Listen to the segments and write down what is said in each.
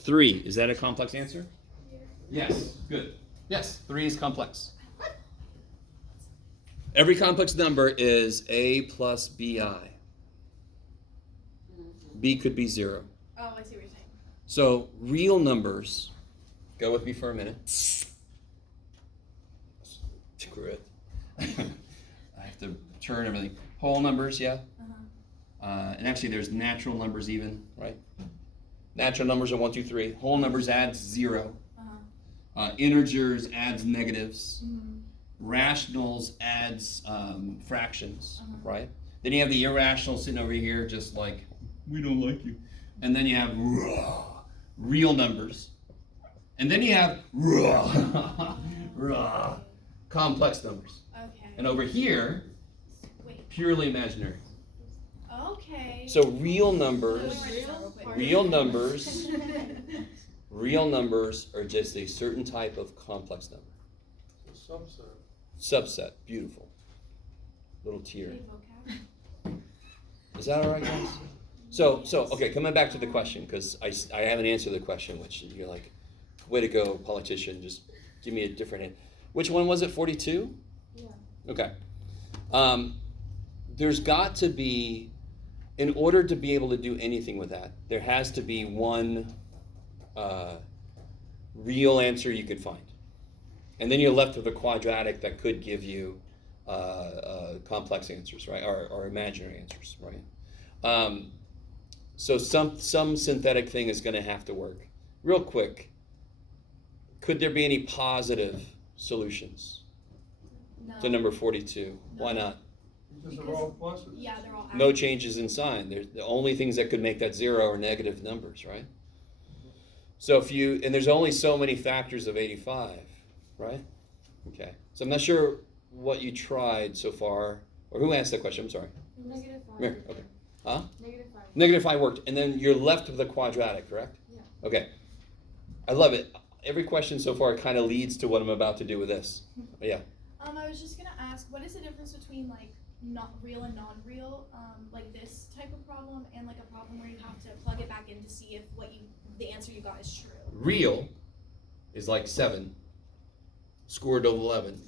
3. Is that a complex answer? Yes. Good. Yes, 3 is complex. Every complex number is a plus bi. B could be 0. Oh, I see what you're saying. So real numbers, go with me for a minute. Screw it. I have to turn everything. Whole numbers, yeah. And actually there's natural numbers even, right? Natural numbers are 1, 2, 3. Whole numbers adds 0. Integers adds negatives. Rationals adds fractions, right? Then you have the irrational sitting over here just like, we don't like you. And then you have real numbers. And then you have complex numbers. Okay. And over here, purely imaginary. Okay. So real numbers are just a certain type of complex number. Subset. Beautiful. Little tear. Is that all right, guys? So okay, coming back to the question, because I haven't answered the question, which you're like, way to go, politician, just give me a different answer. Which one was it, 42? Yeah. Okay. There's got to be, in order to be able to do anything with that, there has to be one real answer you could find. And then you're left with a quadratic that could give you complex answers, right? Or imaginary answers, right? So some synthetic thing is going to have to work. Real quick, could there be any positive solutions to number 42? No. Why not? Because they're all pluses. Yeah, they're all no changes in sign. The only things that could make that 0 are negative numbers, right? So and there's only so many factors of 85, right? Okay. So I'm not sure what you tried so far, or who asked that question? I'm sorry. -5. Okay. Huh? -5. -5 worked, and then you're left with a quadratic, correct? Yeah. Okay. I love it. Every question so far kind of leads to what I'm about to do with this. Yeah. I was just gonna ask, what is the difference between like not real and non-real, like this type of problem, and like a problem where you have to plug it back in to see if the answer you got is true? Real is like 7 squared to 11,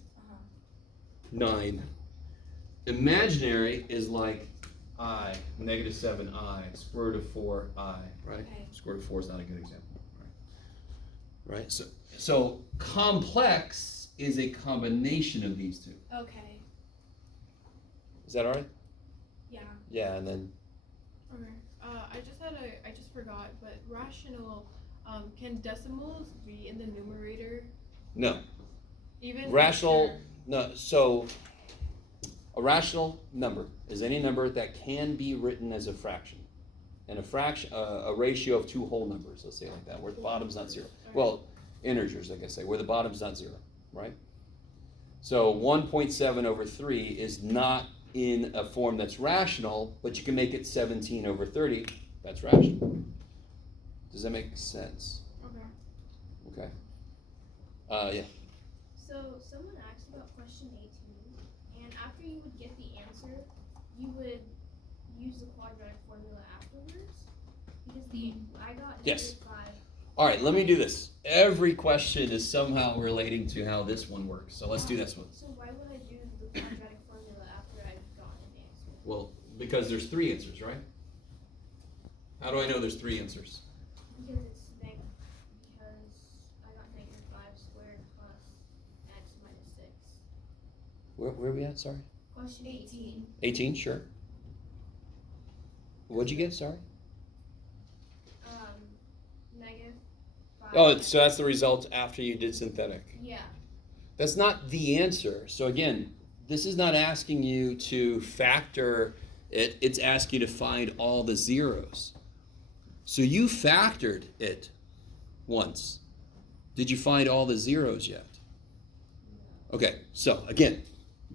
9. Imaginary is like I, -7I, square root of 4I, right? Okay. Square root of 4 is not a good example, right? So complex is a combination of these two. Okay. Is that all right? Yeah. Yeah, and then Okay. I just forgot, but rational, can decimals be in the numerator? no. Even Rational, after- no, so a rational number is any number that can be written as a fraction. And a ratio of 2 whole numbers, let's say like that, where the bottom's not 0. Well, integers, like I say, where the bottom's not 0, right? So 1.7 over 3 is not in a form that's rational, but you can make it 17 over 30, that's rational. Does that make sense? Okay. Okay. Yeah. So someone asked about question 18, and after you would get the answer, you would use the quadratic formula afterwards, because I got Yes. -5. All right, let me do this. Every question is somehow relating to how this one works. So let's do this one. So why would I do the quadratic formula after I've gotten an answer? Well, because there's 3 answers, right? How do I know there's 3 answers? Because I got -5 squared plus x minus 6. Where are we at, sorry? Question 18. 18, sure. What'd you get, sorry? -5. Oh, so that's the result after you did synthetic. Yeah. That's not the answer. So again, this is not asking you to factor it, it's asking you to find all the zeros. So you factored it once. Did you find all the zeros yet? Okay, so again,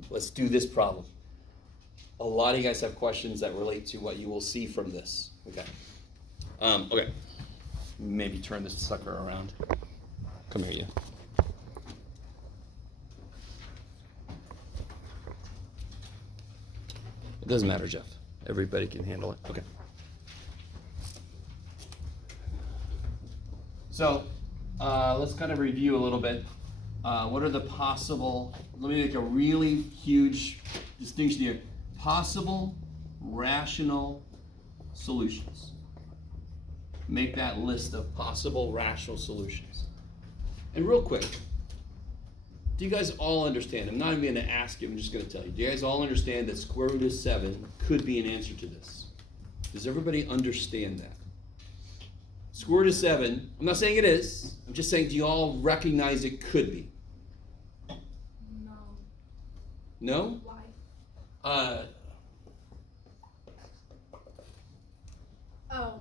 let's do this problem. A lot of you guys have questions that relate to what you will see from this. Okay. Okay. Maybe turn this sucker around. Come here, you. It doesn't matter, Jeff. Everybody can handle it. Okay. So let's kind of review a little bit. What are the possible, let me make a really huge distinction here. Possible rational solutions. Make that list of possible rational solutions. And real quick, do you guys all understand? I'm not even going to ask you, I'm just going to tell you. Do you guys all understand that square root of 7 could be an answer to this? Does everybody understand that? Square root of 7, I'm not saying it is. I'm just saying, do you all recognize it could be? No. No? Why? Oh.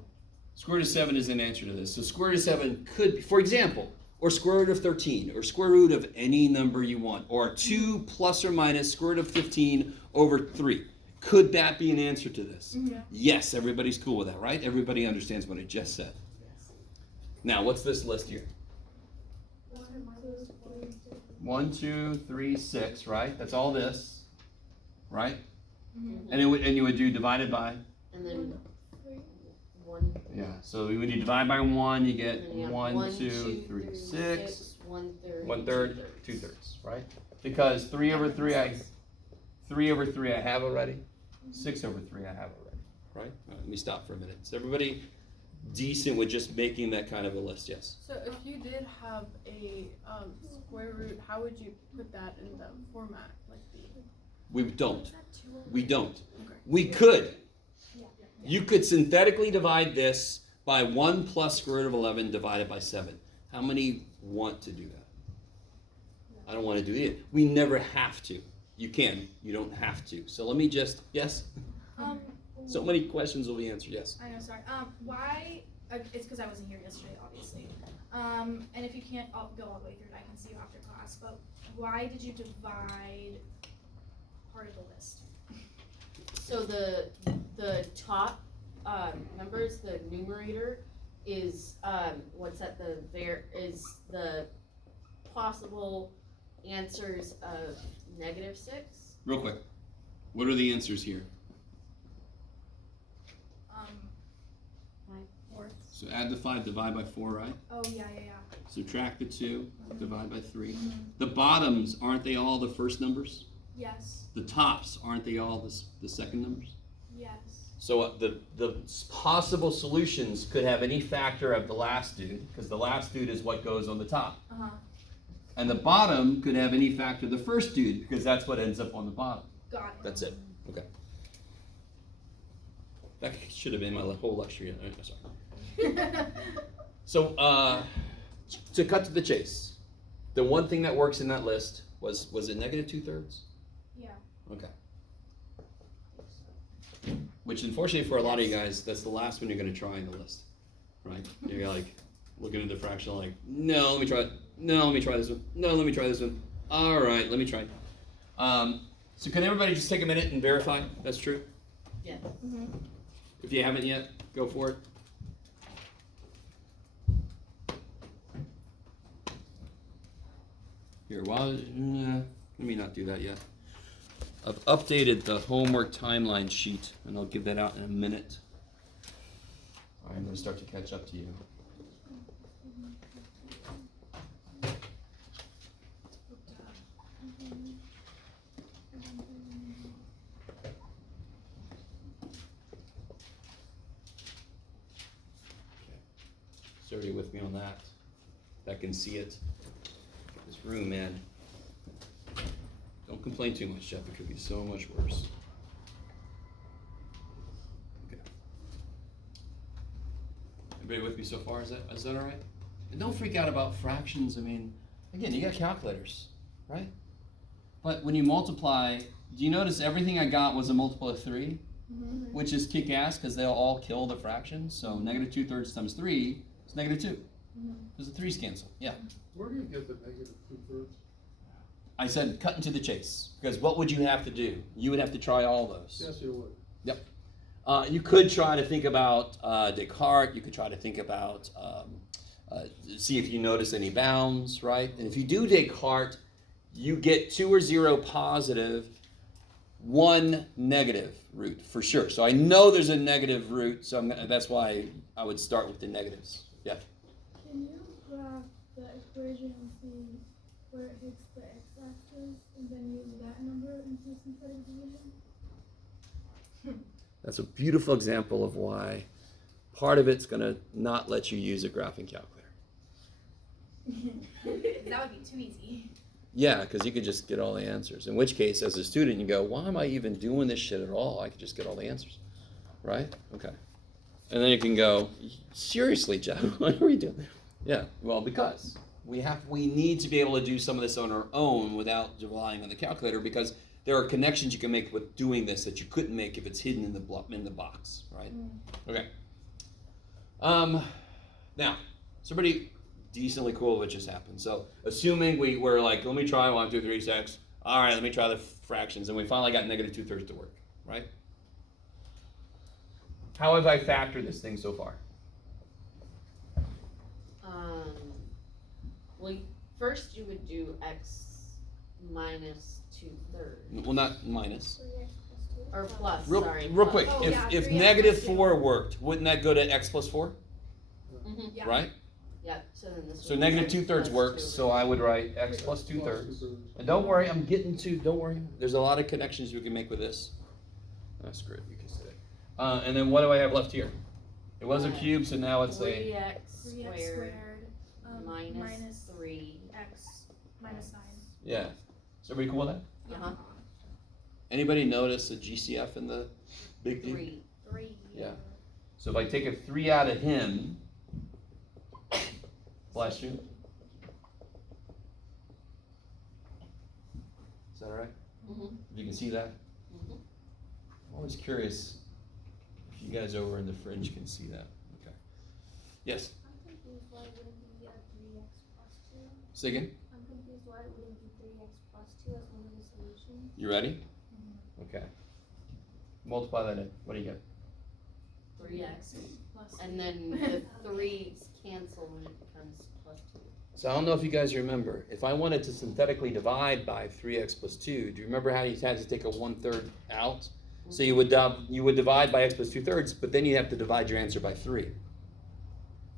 Square root of 7 is an answer to this. So square root of 7 could be, for example, or square root of 13, or square root of any number you want, or 2 plus or minus square root of 15 over 3. Could that be an answer to this? Mm-hmm. Yes, everybody's cool with that, right? Everybody understands what I just said. Now, what's this list here? 1, 2, 3, 6, right? That's all this, right? Mm-hmm. And you would do divided by? And then 1. Yeah, so when you divide by 1, you get And then you have 1, 2, 3, 6. 1/3. 1/3, 2/3, right? Because 3 over 3 I have already. 6 over 3 I have already, right? All right, let me stop for a minute. Is everybody decent with just making that kind of a list? Yes. So if you did have a square root, how would you put that in the format? Like We don't. We don't. Okay. We could. Yeah. You could synthetically divide this by 1 plus square root of 11 divided by 7. How many want to do that? I don't want to do it. We never have to. You can. You don't have to. So let me just, yes? So many questions will be answered, yes. I know, sorry. Why? It's because I wasn't here yesterday, obviously. And if you can't go all the way through it, I can see you after class. But why did you divide part of the list? So the top numbers, the numerator is what's at the is the possible answers of -6. Real quick. What are the answers here? So add the 5, divide by 4, right? Oh, yeah. Subtract the 2, divide by 3. Mm-hmm. The bottoms, aren't they all the first numbers? Yes. The tops, aren't they all the second numbers? Yes. So the possible solutions could have any factor of the last dude, because the last dude is what goes on the top. Uh-huh. And the bottom could have any factor of the first dude, because that's what ends up on the bottom. Got it. That's it. Okay. That should have been my whole lecture. Sorry. So, to cut to the chase, the one thing that works in that list was it -2/3? Yeah. Okay. Which, unfortunately for a lot of you guys, that's the last one you're going to try in the list, right? You're like looking at the fraction, like, no, let me try it. No, let me try this one. No, let me try this one. All right, let me try. So can everybody just take a minute and verify that's true? Yes. Mm-hmm. If you haven't yet, go for it. Here, let me not do that yet. I've updated the homework timeline sheet, and I'll give that out in a minute. All right, I'm going to start to catch up to you. So are you with me on that? That can see it. This room, man. Don't complain too much, Jeff. It could be so much worse. Okay. Everybody with me so far? Is that all right? And don't freak out about fractions. I mean, again, you got calculators, right? But when you multiply, do you notice everything I got was a multiple of 3? Mm-hmm. Which is kick-ass because they'll all kill the fraction. So -2/3 times 3 is -2. Because the 3's cancel. Yeah. Where do you get the -2/3? I said cut into the chase. Because what would you have to do? You would have to try all those. Yes, you would. Yep. You could try to think about Descartes. You could try to think about, see if you notice any bounds, right? And if you do Descartes, you get 2 or 0 positive, 1 negative root for sure. So I know there's a negative root, so that's why I would start with the negatives. Yeah. Can you graph the equation and see where it hits the x-axis, and then use that number into synthetic division? That's a beautiful example of why part of it's going to not let you use a graphing calculator. That would be too easy. Yeah, because you could just get all the answers. In which case, as a student, you go, why am I even doing this shit at all? I could just get all the answers. Right? Okay. And then you can go, seriously, Jeff, what are we doing? Yeah, well, because we need to be able to do some of this on our own without relying on the calculator, because there are connections you can make with doing this that you couldn't make if it's hidden in the box, right? Okay. Now, somebody decently cool what just happened. So, assuming we were like, let me try 1, 2, 3, 6. All right, let me try the fractions, and we finally got negative 2/3 to work, right? How have I factored this thing so far? Well, first you would do x minus 2/3. Well, not minus. 3x plus 2. Or plus, Real sorry. quick, plus. Oh, if yeah, if 3x negative plus 2. 4 worked, wouldn't that go to x plus 4? Mhm. Yeah. Right? Yep, so then this So would be negative x 2/3 plus works, 2. so I would write x plus 2/3. And don't worry, I'm getting to, don't worry. There's a lot of connections we can make with this. That's great, you can say that. And then what do I have left here? It was a cube, so now it's a 3x 3x squared minus minus 3. x minus 9. yeah. Is everybody cool with that? Uh-huh. Anybody notice a GCF in the big D? 3. 3. Yeah. So if I take a 3 out of him, bless you. Is that all right? Mhm. You can see that? Mhm. I'm always curious if you guys over in the fringe can see that. Okay. Yes? I'm confused why it wouldn't be 3x plus 2. Say again? I'm confused why it wouldn't be 3x plus 2 as one of the solutions. You ready? Okay. Multiply that in. What do you get? 3x. Plus And then the 3's cancel and it becomes plus 2. So I don't know if you guys remember. If I wanted to synthetically divide by 3x plus 2, do you remember how you had to take a 1/3 out? So you would divide by x plus 2/3, but then you have to divide your answer by 3.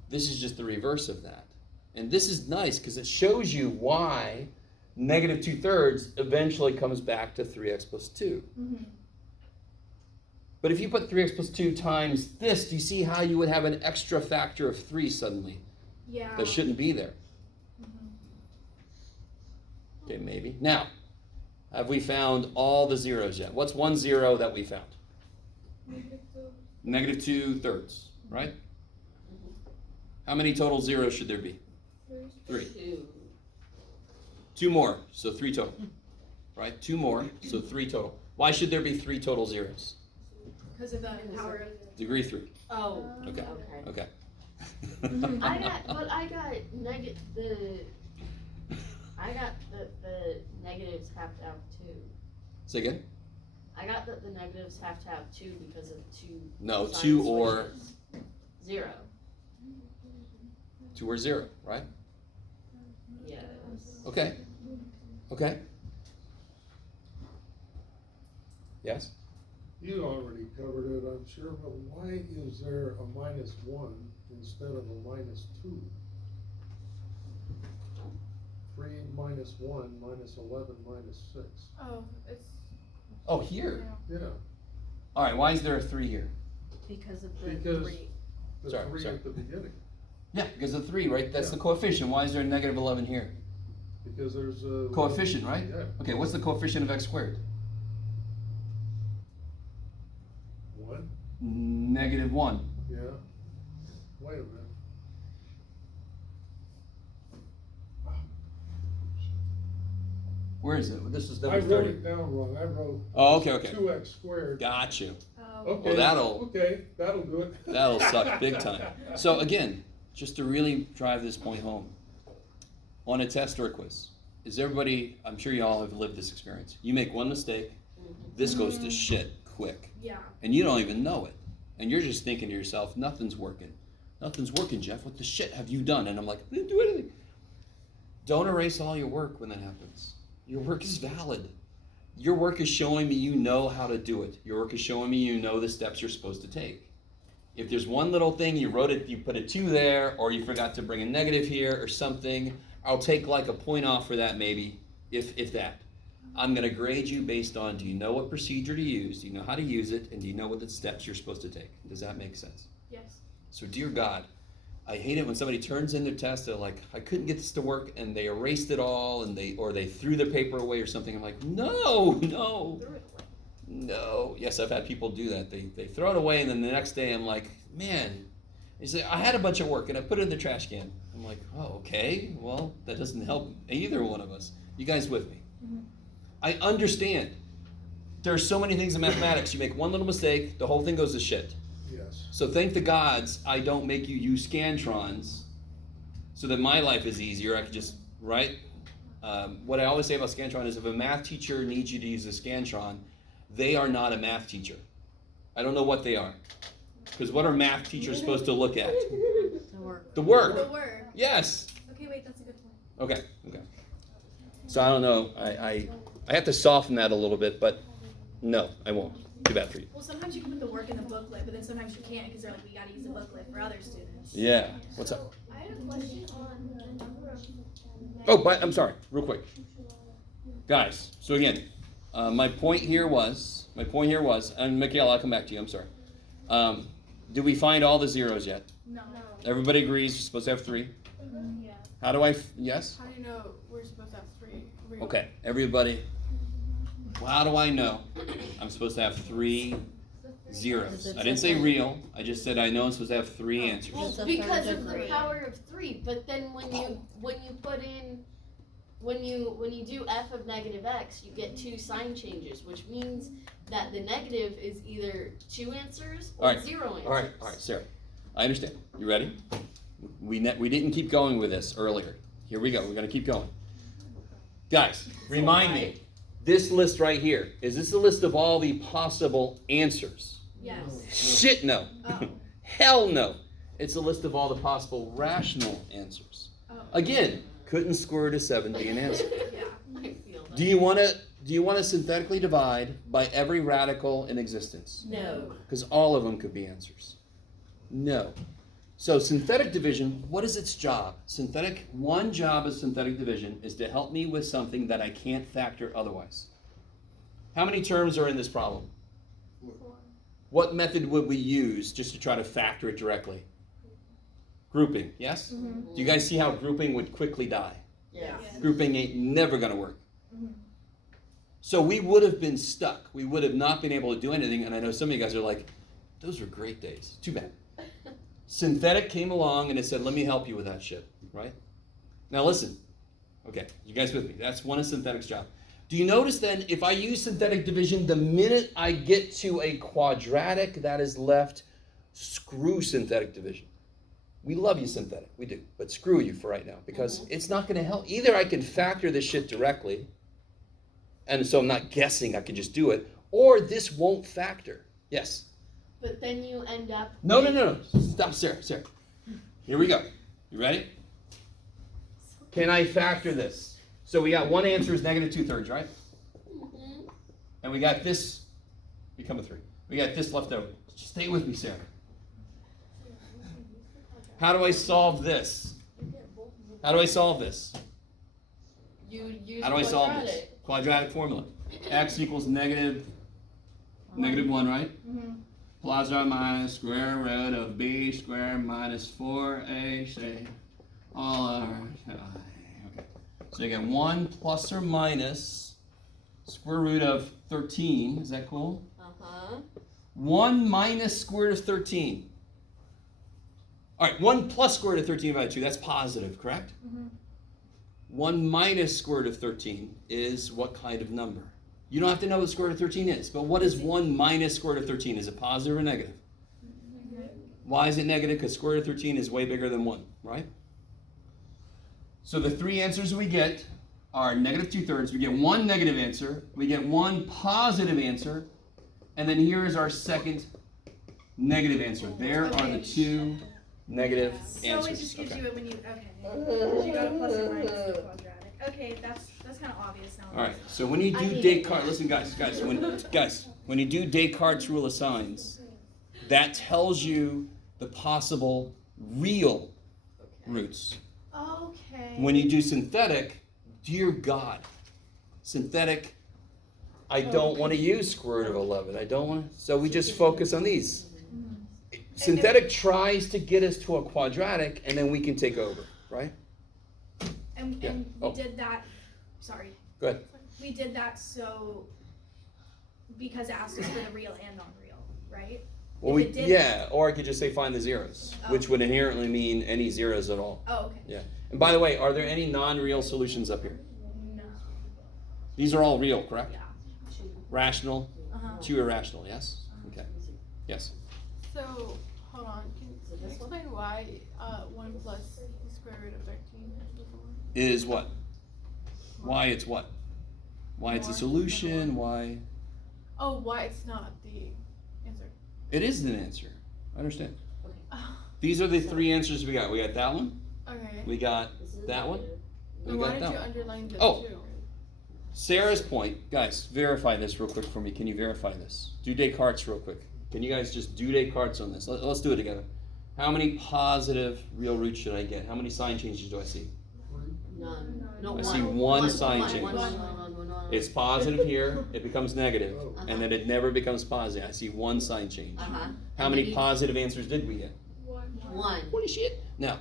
This is just the reverse of that. And this is nice because it shows you why negative 2/3 eventually comes back to 3x plus 2. Mm-hmm. But if you put 3x plus 2 times this, do you see how you would have an extra factor of 3 suddenly? Yeah. That shouldn't be there. Okay, maybe. Now, have we found all the zeros yet? What's 1 0 that we found? Negative 2/3, right? How many total zeros should there be? 3. 2. 2 more, so 3 total. Right? 2 more, so 3 total. Why should there be 3 total zeros? Because of the power of Degree 3. Oh, Okay. okay. Okay. I got the negatives have to have 2. Say again? I got that the negatives have to have 2 because of 2. No, sign 2 or switches. 0. 2 or 0, right? Yes. Okay. Okay. Yes? You already covered it, I'm sure, but why is there a -1 instead of a -2? 3 minus 1 minus 11 minus 6. Oh, it's Oh, here. Yeah, All right, why is there a 3 here? Because of the Because- 3. the Sorry, 3 sorry. at the beginning, Yeah, because of 3, right? That's Yeah. the coefficient. Why is there a negative 11 here? because there's a. Coefficient, right? Yeah, Okay, what's the coefficient of x squared? 1, Negative 1. yeah. Wait a minute. Where is it? This is I number wrote 30. it down wrong, I wrote. Oh, okay, okay. 2x squared. Got you. Okay, that'll- okay, that'll do it. That'll suck big time. So again, just to really drive this point home, on a test or a quiz, is everybody, I'm sure you all have lived this experience. You make one mistake, this goes to shit quick. Yeah. And you don't even know it. And you're just thinking to yourself, nothing's working. Nothing's working, Jeff. What the shit have you done? And I'm like, I didn't do anything. Don't erase all your work when that happens. Your work is valid. Your work is showing me you know how to do it. Your work is showing me you know the steps you're supposed to take. If there's one little thing, you put a 2 there, or you forgot to bring a negative here or something, I'll take like a point off for that maybe, if that. I'm going to grade you based on, do you know what procedure to use, do you know how to use it, and do you know what the steps you're supposed to take? Does that make sense? Yes. So dear God, I hate it when somebody turns in their test, they're like, I couldn't get this to work, and they erased it all, and they threw the paper away or something. I'm like, no. Yes, I've had people do that. They throw it away, and then the next day I'm like, man, they say, I had a bunch of work, and I put it in the trash can. I'm like, oh, okay, well, that doesn't help either one of us. You guys with me? Mm-hmm. I understand. There's so many things in mathematics. You make one little mistake, the whole thing goes to shit. Yes. So thank the gods I don't make you use Scantrons so that my life is easier. I can just, right? What I always say about Scantron is if a math teacher needs you to use a Scantron, they are not a math teacher. I don't know what they are. Because what are math teachers supposed to look at? The work. The work. The word. Yes. Okay, wait, that's a good point. Okay. So I don't know. I have to soften that a little bit, but no, I won't. Too bad for you. Well, sometimes you can put the work in the booklet, but then sometimes you can't because they're like, we gotta use the booklet for other students. Yeah. What's up? I had a question on the number of. Oh, but I'm sorry, real quick. Guys, so again, my point here was, and Michaela, I'll come back to you, I'm sorry. Did we find all the zeros yet? No. Everybody agrees you're supposed to have 3? Yeah. How do I, yes? How do you know we're supposed to have 3? real? Okay, everybody, well, how do I know I'm supposed to have 3 zeros? I didn't say real, I just said I know I'm supposed to have 3 answers. Well, because of the power of 3, but then when you put in when you do f of negative x, you get 2 sign changes, which means that the negative is either 2 answers or Alright. 0 answers. All right, Sarah, I understand. You ready? We didn't keep going with this earlier. Here we go. We're going to keep going. Guys, remind me, this list right here, is this a list of all the possible answers? Yes. Shit, no. Oh. Hell no. It's a list of all the possible rational answers. Oh. Again, couldn't square root of 7 be an answer? Yeah. I feel that. Do you want to synthetically divide by every radical in existence? No. Because all of them could be answers. No. So synthetic division, what is its job? One job of synthetic division is to help me with something that I can't factor otherwise. How many terms are in this problem? 4. What method would we use just to try to factor it directly? Grouping, yes? Mm-hmm. Do you guys see how grouping would quickly die? Yes. Grouping ain't never gonna work. Mhm. So we would have been stuck. We would have not been able to do anything, and I know some of you guys are like, those were great days. Too bad. Synthetic came along and it said, let me help you with that shit, right? Now listen. Okay, you guys with me? That's one of synthetic's job. Do you notice then, if I use synthetic division, the minute I get to a quadratic that is left, screw synthetic division. We love you, synthetic. We do. But screw you for right now, because it's not going to help. Either I can factor this shit directly, and so I'm not guessing, I can just do it, or this won't factor. Yes? But then you end up. No. Stop, Sarah. Here we go. You ready? Can I factor this? So we got one answer is negative 2/3, right? Mhm. And we got this become a 3. We got this left over. Just stay with me, Sarah. How do I solve this? How do I solve this? You use How do I solve this? quadratic. Quadratic formula. X equals negative 1, right? Mm-hmm. Plus or minus square root of b squared minus 4ac all over. Okay. So you get 1 plus or minus square root of 13. Is that cool? Uh-huh. 1 minus square root of 13. All right, 1 plus square root of 13 divided by 2. That's positive, correct? Mm-hmm. 1 minus square root of 13 is what kind of number? You don't have to know what square root of 13 is, but what is 1 minus square root of 13? Is it positive or negative? Why is it negative? Because square root of 13 is way bigger than 1, right? So the 3 answers we get are negative 2/3. We get 1 negative answer. We get 1 positive answer. And then here is our second negative answer. There are the 2 negative So answers. it just gives Okay. you it when you, okay. You got a plus or minus the quadratic. Okay, that's kind of obvious now. All right. So when you do Descartes, listen, guys, when you do Descartes' rule of signs, That tells you the possible real roots. Okay. When you do synthetic, dear God, synthetic, I don't want to use square root of 11. I don't want to, so we just focus on these. Synthetic tries to get us to a quadratic, and then we can take over, right? And Yeah. we Oh. did that. Sorry. Go ahead. We did that so because it asked us for the real and non-real, right? Well, If it didn't- yeah, or I could just say find the zeros, Oh. which would inherently mean any zeros at all. Oh, okay. And by the way, are there any non-real solutions up here? No. These are all real, correct? Yeah. Rational, Uh-huh. 2 irrational, yes? Okay. Yes. So, hold on. Can you explain why 1 plus the square root of 13 is before? Is what? Why it's what? Why it's a More solution, than why? Oh, why it's not the answer. It is an answer. I understand. Oh, These are the 3 answers we got. We got that one, okay. we got that one, and Then we why got did that you one. underline the Oh. 2? Sarah's point, guys, verify this real quick for me. Can you verify this? Do Descartes real quick. Can you guys just do Descartes on this? Let's do it together. How many positive real roots should I get? How many sign changes do I see? None. No, I one. see one sign one, change. one. It's positive here, it becomes negative, Uh-huh. and then it never becomes positive. I see one sign change. Uh-huh. How And many then you- positive answers did we get? One. Holy shit. Now,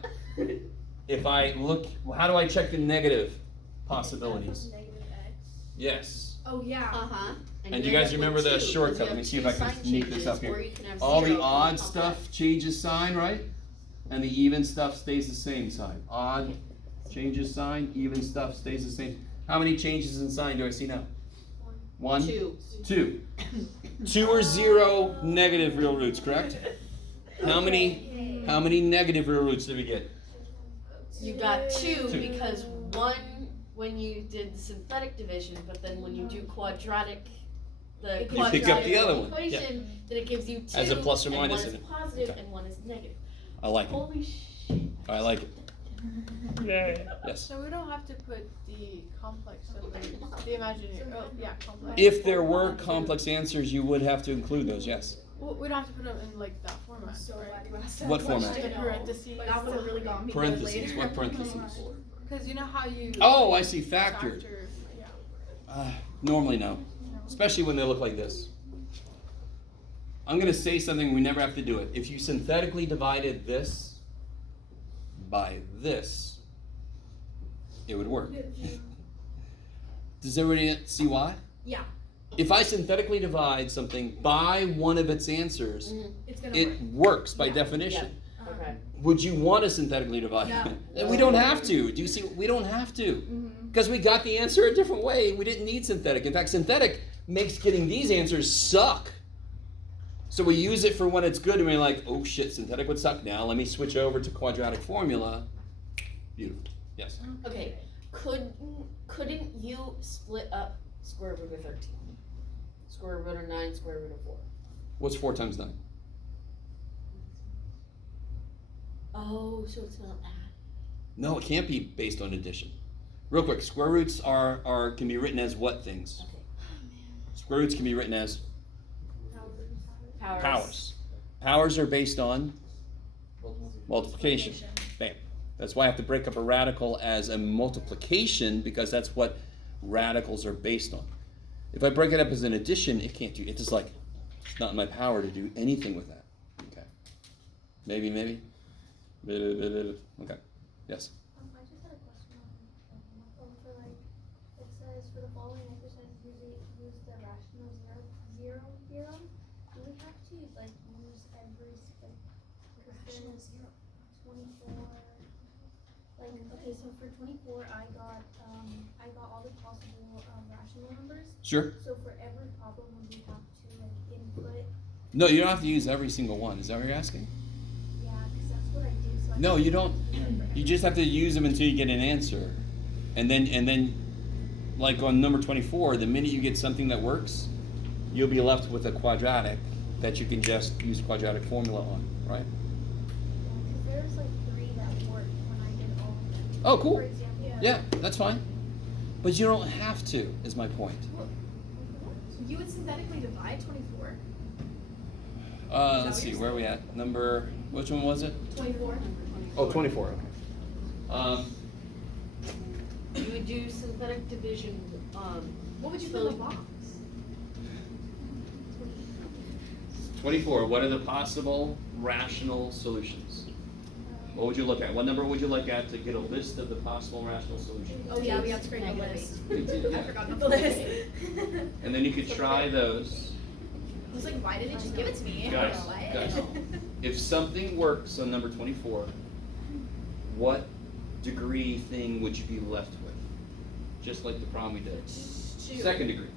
if I look, how do I check the negative possibilities? Negative x. Yes. Oh yeah. Uh-huh. And you guys remember the shortcut? Let me see if I can sneak this up here. All the odd stuff changes sign, right? And the even stuff stays the same sign. Odd changes sign, even stuff stays the same. How many changes in sign do I see now? One? 2. 2. 2 or 0 negative real roots, correct? How many negative real roots did we get? You got 2 Two. because 1 when you did the synthetic division, but then when you do quadratic, the You quadratic pick up the other one. equation, then it gives you 2. As a plus or and minus one in is it. positive Okay. and one is negative. I like it. Holy shit. I like it. Yes. So we don't have to put the complex numbers, the imaginary, complex. If there were complex answers, you would have to include those, yes. Well, we don't have to put them in like that format, So glad right? you asked that What question. format? The parentheses. That would have really got me good Parentheses, later. what parentheses? Because you know how you. Oh, I see, factored. Factor, yeah. Normally no, especially when they look like this. I'm gonna say something, we never have to do it. If you synthetically divided this by this, it would work. Does everybody see why? Yeah. If I synthetically divide something by one of its answers, It's gonna it work. works by Yeah. definition. Okay. Would you want to synthetically divide? No. And we don't have to. Do you see? We don't have to. Because we got the answer a different way. We didn't need synthetic. In fact, synthetic makes getting these answers suck. So we use it for when it's good and we're like, oh shit, synthetic would suck now. Let me switch over to quadratic formula. Beautiful. Yes. Okay. Couldn't you split up square root of 13? Square root of 9, square root of 4. What's 4 times 9? Oh, so it's not that. No, it can't be based on addition. Real quick, square roots can be written as what things? Square roots can be written as powers. Powers are based on multiplication. Bam. That's why I have to break up a radical as a multiplication, because that's what radicals are based on. If I break it up as an addition, it can't do it. It's just like, it's not in my power to do anything with that. Okay. Maybe. Okay. Yes. I just had a question on for like, it says for the following exercises use the rational zero theorem. Do we have to like use every Rational zero. 24? Like okay, so for 24 I got all the possible rational numbers. Sure. So for every problem would we have to like input? No, you don't have to use every single one. Is that what you're asking? Yeah, because that's what I did. So I No, you don't. You just have to use them until you get an answer. And then like on number 24, the minute you get something that works, you'll be left with a quadratic that you can just use quadratic formula on, right? Because there's like 3 that worked when I did all of them. Oh, cool. For example, Yeah, that's fine. But you don't have to, is my point. You would synthetically divide 24. Let's see, where are we at? Which one was it? 24. Oh, 24, okay. You would do synthetic division, What would you put in the box? 24, what are the possible rational solutions? What would you look at? What number would you look at to get a list of the possible rational solutions? Oh yeah, we have to create a list. I Yeah. forgot about the list. And then you could try those. I was like, why did they just give it to me? Guys, What? guys. If something works on number 24, what degree thing would you be left with? Just like the problem we did. Two. Second degree.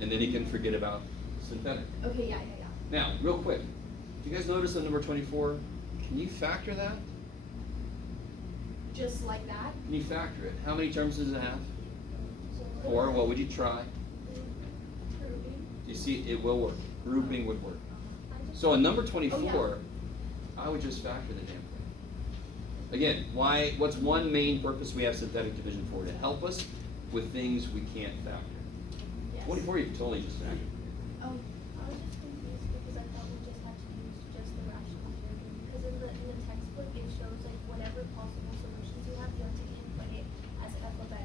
And then you can forget about synthetic. Okay, yeah. Now, real quick, do you guys notice on number 24, can you factor that? Just like that. Can you factor it? How many terms does it have? 4, what would you try? You see, it will work. Grouping would work. So on number 24, I would just factor the damn thing. Again, what's one main purpose we have synthetic division for? To help us with things we can't factor. Yes. 24, you can totally just factor. I was just confused because I thought we just had to use just the rational theory. Because in the textbook it shows like whatever possible solutions you have to input it as f of x.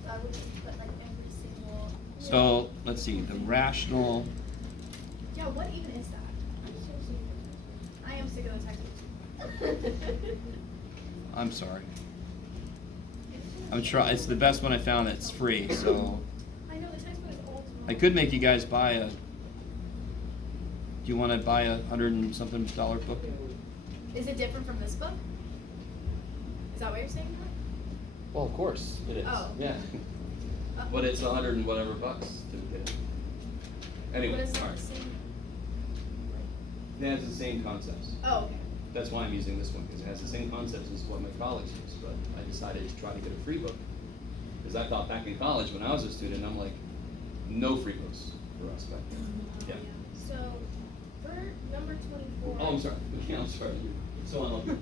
So I would just put like every single. So, let's see, the rational. Yeah, what even is that? I'm so sick of this. I am sick of the textbooks. I'm sorry. It's the best one I found that's free, so I know the textbook is old. I could make you guys buy do you want to buy a $100 and something book? Is it different from this book? Is that what you're saying? Well, of course it is. Oh. Yeah. But it's 100 and whatever bucks to get it. Anyway, What is all that right. the same? It has the same concepts. Oh, okay. That's why I'm using this one, because it has the same concepts as what my colleagues use, but I decided to try to get a free book. Because I thought back in college, when I was a student, I'm like, no free books for us back then. Yeah. So for number 24. Oh, I'm sorry. Yeah, I'm sorry. You're so unlucky.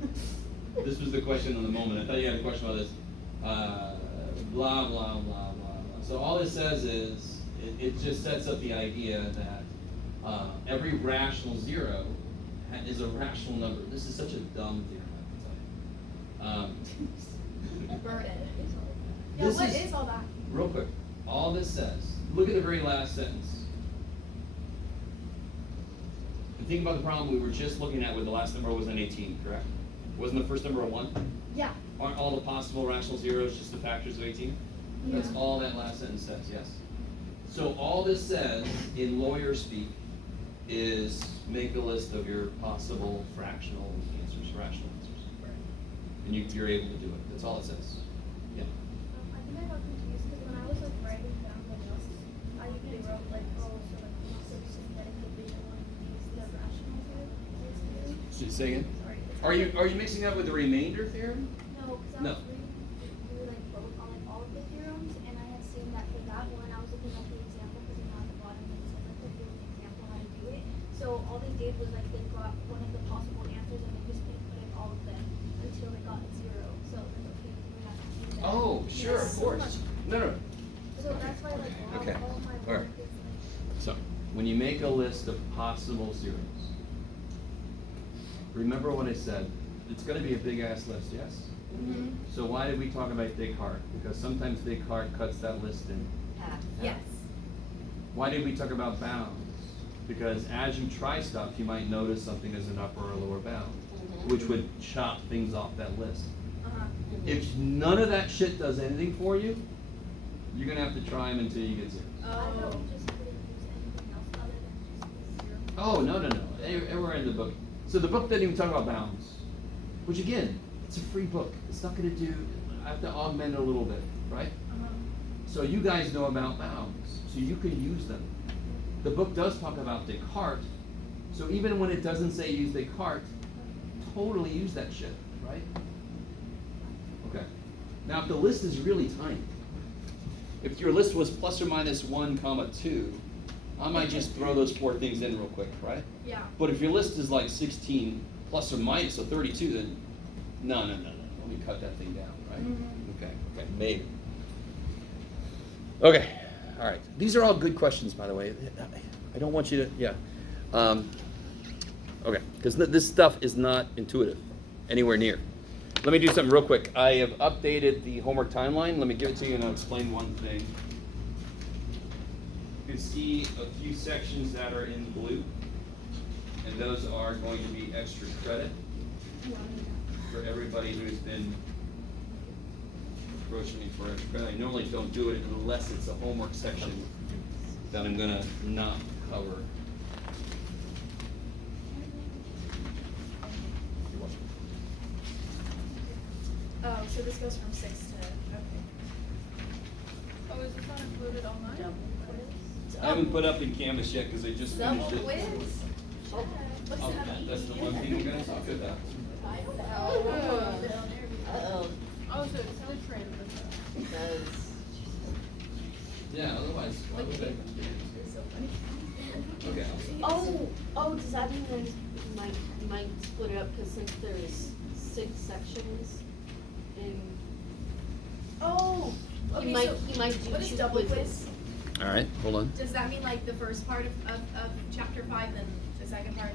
This was the question of the moment. I thought you had a question about this. Blah, blah, blah, blah, blah. So all it says is, it just sets up the idea that every rational zero is a rational number. This is such a dumb theorem, I can tell you. Burn it. Yeah, This what is- is all that? Real quick, all this says, look at the very last sentence. And think about the problem we were just looking at where the last number was an 18, correct? Wasn't the first number a 1? Yeah. Aren't all the possible rational zeros just the factors of 18? That's all that last sentence says, yes. So all this says, in lawyer speak, is make a list of your possible fractional answers, rational answers. And you're able to do it. That's all it says. Yeah. I think I got confused because when I was like writing down the notes, I wrote like, oh, so like synthetic division when you use the rational theory. Should say again? Sorry. Are you mixing up with the remainder theorem? No, because No. I was reading through like both on like all of the theorems, and I had seen that for that one, I was looking at the example because you know at the bottom it said like the given example how to do it. So all they did was like they got one of the possible answers and they just inputted all of them until they got a 0. So like okay, we have to do that. Oh, sure, of Yes. course. No. So that's why like Okay. all my All work right. is like. So, when you make a list of possible zeros, remember what I said. It's going to be a big ass list, yes? Mm-hmm. So why did we talk about Descartes? Because sometimes Descartes cuts that list in half. Yes. Why did we talk about bounds? Because as you try stuff, you might notice something as an upper or lower bound, which would chop things off that list. Uh-huh. If none of that shit does anything for you, you're going to have to try them until you get zeros. I thought Oh. we just couldn't use anything else other than just the 0. Oh, no. Everywhere in the book. So the book doesn't even talk about bounds. Which again, it's a free book. It's not going to do, I have to augment it a little bit, right? Uh-huh. So you guys know about bounds, so you can use them. The book does talk about Descartes, so even when it doesn't say use Descartes, totally use that shit, right? Okay. Now if the list is really tiny, if your list was plus or minus 1, 2, I might just throw those 4 things in real quick, right? Yeah. But if your list is like 16 plus or minus, so 32, then no. Let me cut that thing down, right? Mhm. Okay, maybe. Okay, all right. These are all good questions, by the way. I don't want you to, yeah. Okay, because this stuff is not intuitive, anywhere near. Let me do something real quick. I have updated the homework timeline. Let me give it to you and I'll explain one thing. You can see a few sections that are in blue, and those are going to be extra credit for everybody who's been approaching me for extra credit. I normally don't do it unless it's a homework section that I'm going to not cover. Oh, so this goes from 6 to, okay. Oh, is this not included online? I haven't put up in Canvas yet because I just finished it. Quiz? What's Oh, that? that's the one thing you guys talk about. Uh-oh. Oh, so it's different. Because Yeah, otherwise, why would I? Okay. oh, does that mean that you might split it up, because since there's 6 sections in, Oh, okay, you might do what is 2 double quizzes. quiz? All right, hold on. Does that mean like the first part of chapter 5 and the second part?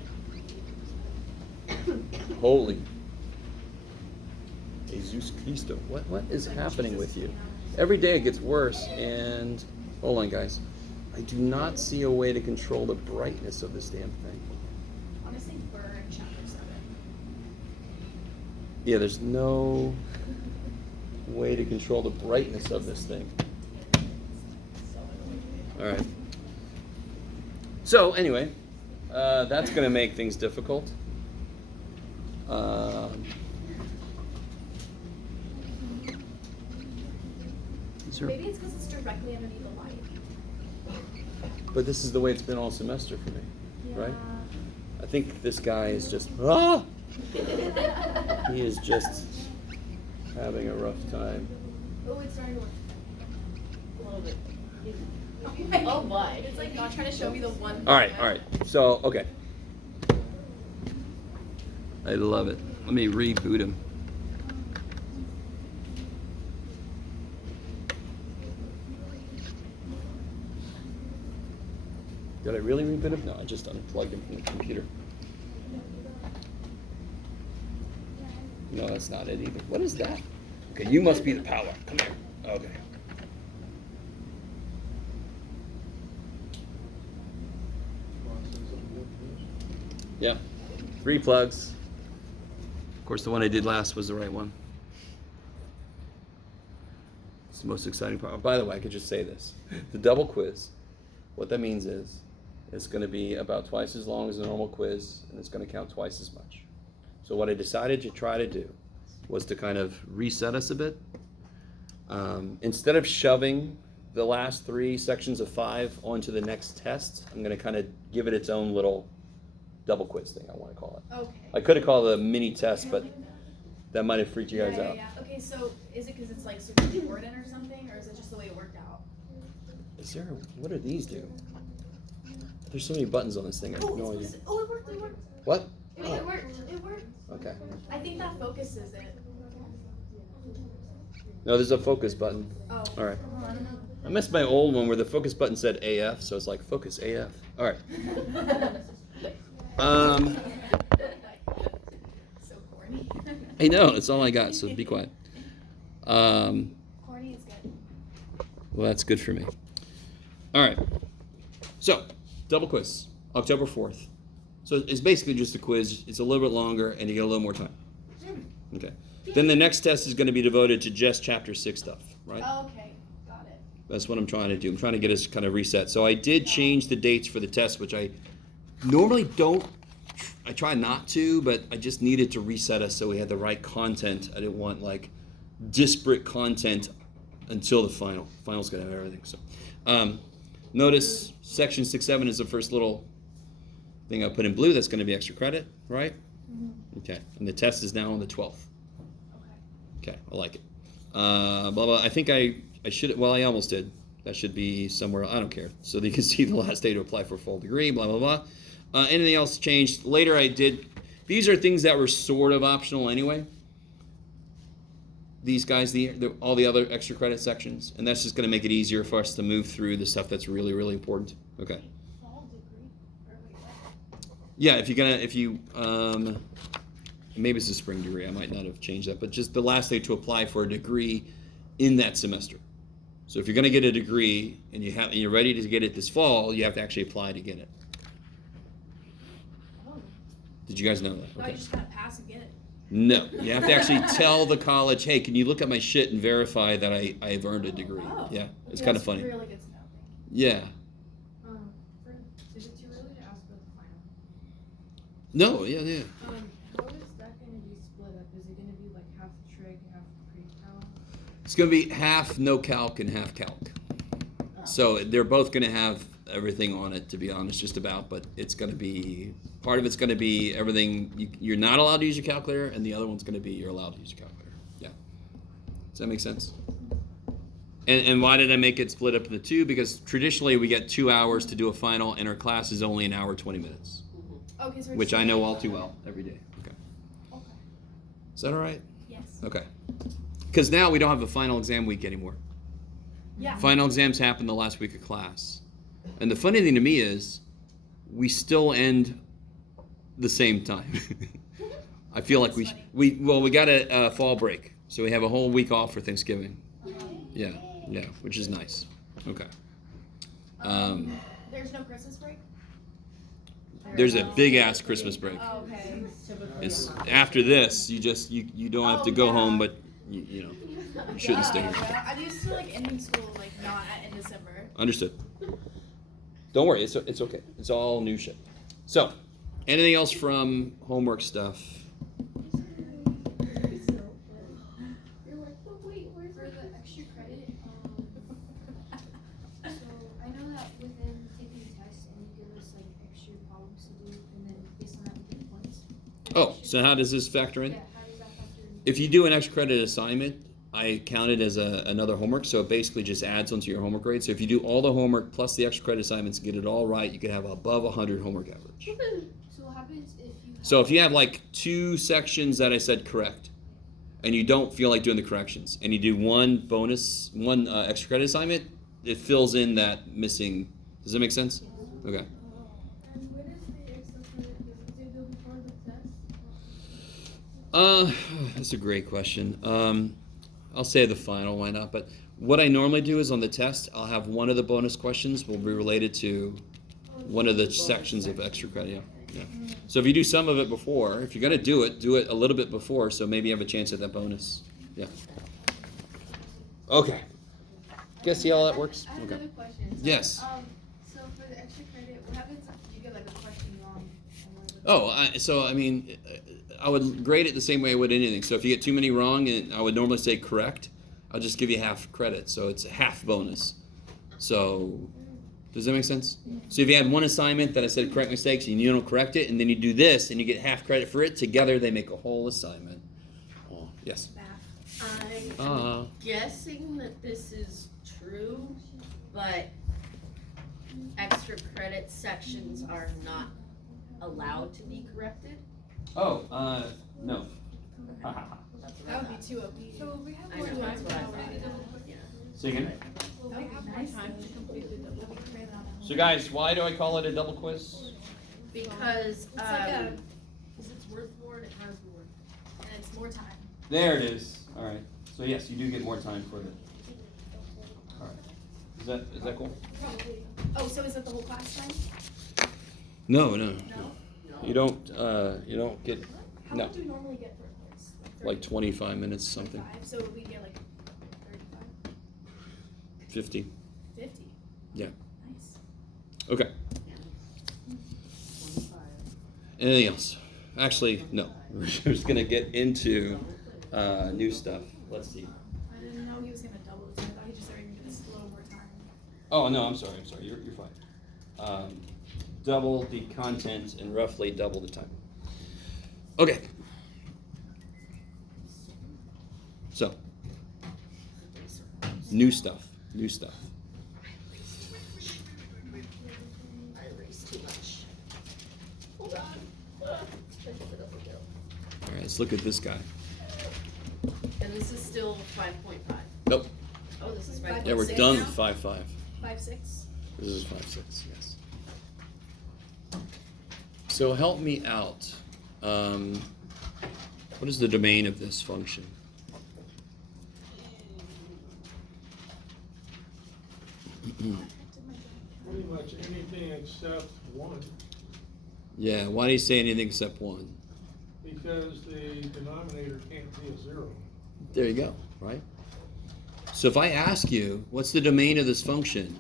Holy. Jesus Cristo. What is happening with you? Every day it gets worse, and hold on, guys. I do not see a way to control the brightness of this damn thing. Honestly, we're in chapter 7. Yeah, there's no way to control the brightness of this thing. All right. So anyway, that's going to make things difficult. Maybe it's because it's directly underneath the light. But this is the way it's been all semester for me, right? Yeah. I think this guy is just, he is just having a rough time. Oh, it's starting to work. A little bit. Oh Oh my. It's like not trying to show me the one. All right. So, okay. I love it. Let me reboot him. Did I really reboot him? No, I just unplugged him from the computer. No, that's not it either. What is that? Okay, you must be the power. Come here. Okay. Yeah. 3 plugs. Of course, the one I did last was the right one. It's the most exciting part. By the way, I could just say this. The double quiz, what that means is it's going to be about twice as long as a normal quiz, and it's going to count twice as much. So what I decided to try to do was to kind of reset us a bit. Instead of shoving the last 3 sections of 5 onto the next test, I'm going to kind of give it its own little double quiz thing, I want to call it. Okay. I could have called it a mini test, but that might have freaked you guys out. Yeah. Okay, so is it because it's like super important or something, or is it just the way it worked out? Is there? What do these do? There's so many buttons on this thing. I have no idea. Oh, it worked. It worked. What? It worked. It worked. Okay. I think that focuses it. No, there's a focus button. Oh. All right. Hold on. I missed my old one where the focus button said AF, so it's like focus AF. All right. So corny. I know, that's all I got, so be quiet. Corny is good. Well, that's good for me. All right. So, double quiz, October 4th. So it's basically just a quiz. It's a little bit longer, and you get a little more time. Okay. Then the next test is going to be devoted to just Chapter 6 stuff, right? Okay, got it. That's what I'm trying to do. I'm trying to get us kind of reset. So I did change the dates for the test, which I normally don't. I try not to, but I just needed to reset us so we had the right content. I didn't want like disparate content until the final. Final's gonna have everything. So notice section 6-7 is the first little thing I put in blue. That's going to be extra credit, right? Mm-hmm. Okay. And the test is now on the 12th. Okay. Okay, I like it. Blah blah. I think I should. Well, I almost did. That should be somewhere. I don't care. So that you can see the last day to apply for a full degree. Blah blah blah. Anything else changed? Later, I did. These are things that were sort of optional anyway. These guys, all the other extra credit sections, and that's just going to make it easier for us to move through the stuff that's really really important. Okay. Yeah, if you maybe it's a spring degree. I might not have changed that, but just the last day to apply for a degree in that semester. So if you're going to get a degree and you're ready to get it this fall, you have to actually apply to get it. Oh. Did you guys know that? No, you just gotta pass and get it. No, you have to actually tell the college, hey, can you look at my shit and verify that I've earned a degree? Oh. Yeah, it's Okay, kind of that's funny. Really good to know. Yeah. Is it too early to ask about the final? No, yeah. How is that gonna be split up? Is it gonna be like half trig, half pre-cal? It's going to be half no calc and half calc. So they're both going to have everything on it, to be honest, just about. But it's going to be, part of it's going to be everything. You're not allowed to use your calculator, and the other one's going to be you're allowed to use your calculator. Yeah. Does that make sense? And why did I make it split up into two? Because traditionally we get 2 hours to do a final, and our class is only an hour 20 minutes, Okay, so which I know all too well every day. Okay. Okay. Is that all right? Yes. Okay. Because now we don't have a final exam week anymore. Yeah. Final exams happen the last week of class. And the funny thing to me is we still end the same time. I feel like That's we got a fall break. So we have a whole week off for Thanksgiving. Yeah, which is nice. Okay. There's no Christmas break? There's a big ass Christmas break. Oh, okay. It's after this, you don't have to go home, but you shouldn't stay here. Yeah, I'm used to like ending school like not in December. Understood. Don't worry, it's okay. It's all new shit. So, anything else from homework stuff? For the extra credit, so I know that within taking the test and you give us like extra problems to do and then based on that we get points. Oh, so how does this factor in? Yeah, how does that factor in? If you do an extra credit assignment, I count it as another homework, so it basically just adds onto your homework grade. So if you do all the homework plus the extra credit assignments and get it all right, you can have above 100 homework average. So what happens if you So if you have like 2 sections that I said correct, and you don't feel like doing the corrections, and you do one extra credit assignment, it fills in that missing. Does that make sense? Okay. And when is the extra credit? Is it due before the test? That's a great question. I'll say the final, why not? But what I normally do is on the test, I'll have one of the bonus questions will be related to one of the sections of extra credit. Yeah. So if you do some of it before, if you're gonna do it a little bit before, so maybe you have a chance at that bonus. Yeah. Okay. Guys, see how that works? I have Okay. another question. So, Yes. So for the extra credit, what happens if you get like a question wrong? I would grade it the same way I would anything. So if you get too many wrong, and I would normally say correct, I'll just give you half credit. So it's a half bonus. So does that make sense? So if you had one assignment that I said correct mistakes and you don't correct it, and then you do this and you get half credit for it, together they make a whole assignment. Oh, yes. I'm guessing that this is true, but extra credit sections are not allowed to be corrected. Oh, no. That's what That I would be thought. too OP. So we have I more know, time that's what I now, thought. right? Yeah. Say again? Will we have more time to complete the double? So guys, why do I call it a double quiz? Because It's like a, Because it's worth more and it has more. and it's more time. There it is. All right. So yes, you do get more time for it. All right. Is that cool? Oh, so is it the whole class time? No. No? You don't get How No. much do we normally get for a quiz? like 25 minutes something. 35? So we get like 35? 50. 50? Yeah. Nice. Okay. Anything else? Actually, no. We're just gonna get into new stuff. Let's see. I didn't know he was gonna double the time. I thought he just said we were gonna give us a little more time. Oh no, I'm sorry. You're fine. Double the content and roughly double the time. Okay. So, new stuff. I erased too much. Hold on. Check if it doesn't go. All right, let's look at this guy. And this is still 5.5. Nope. Oh, this is 5.6. 5.6. Yeah, we're Six done now? with 5.5. 5.6? This is 5.6. Yes. So help me out. What is the domain of this function? Pretty much anything except 1, Yeah, why do you say anything except 1? because the denominator can't be a 0. There you go, right? So if I ask you, what's the domain of this function?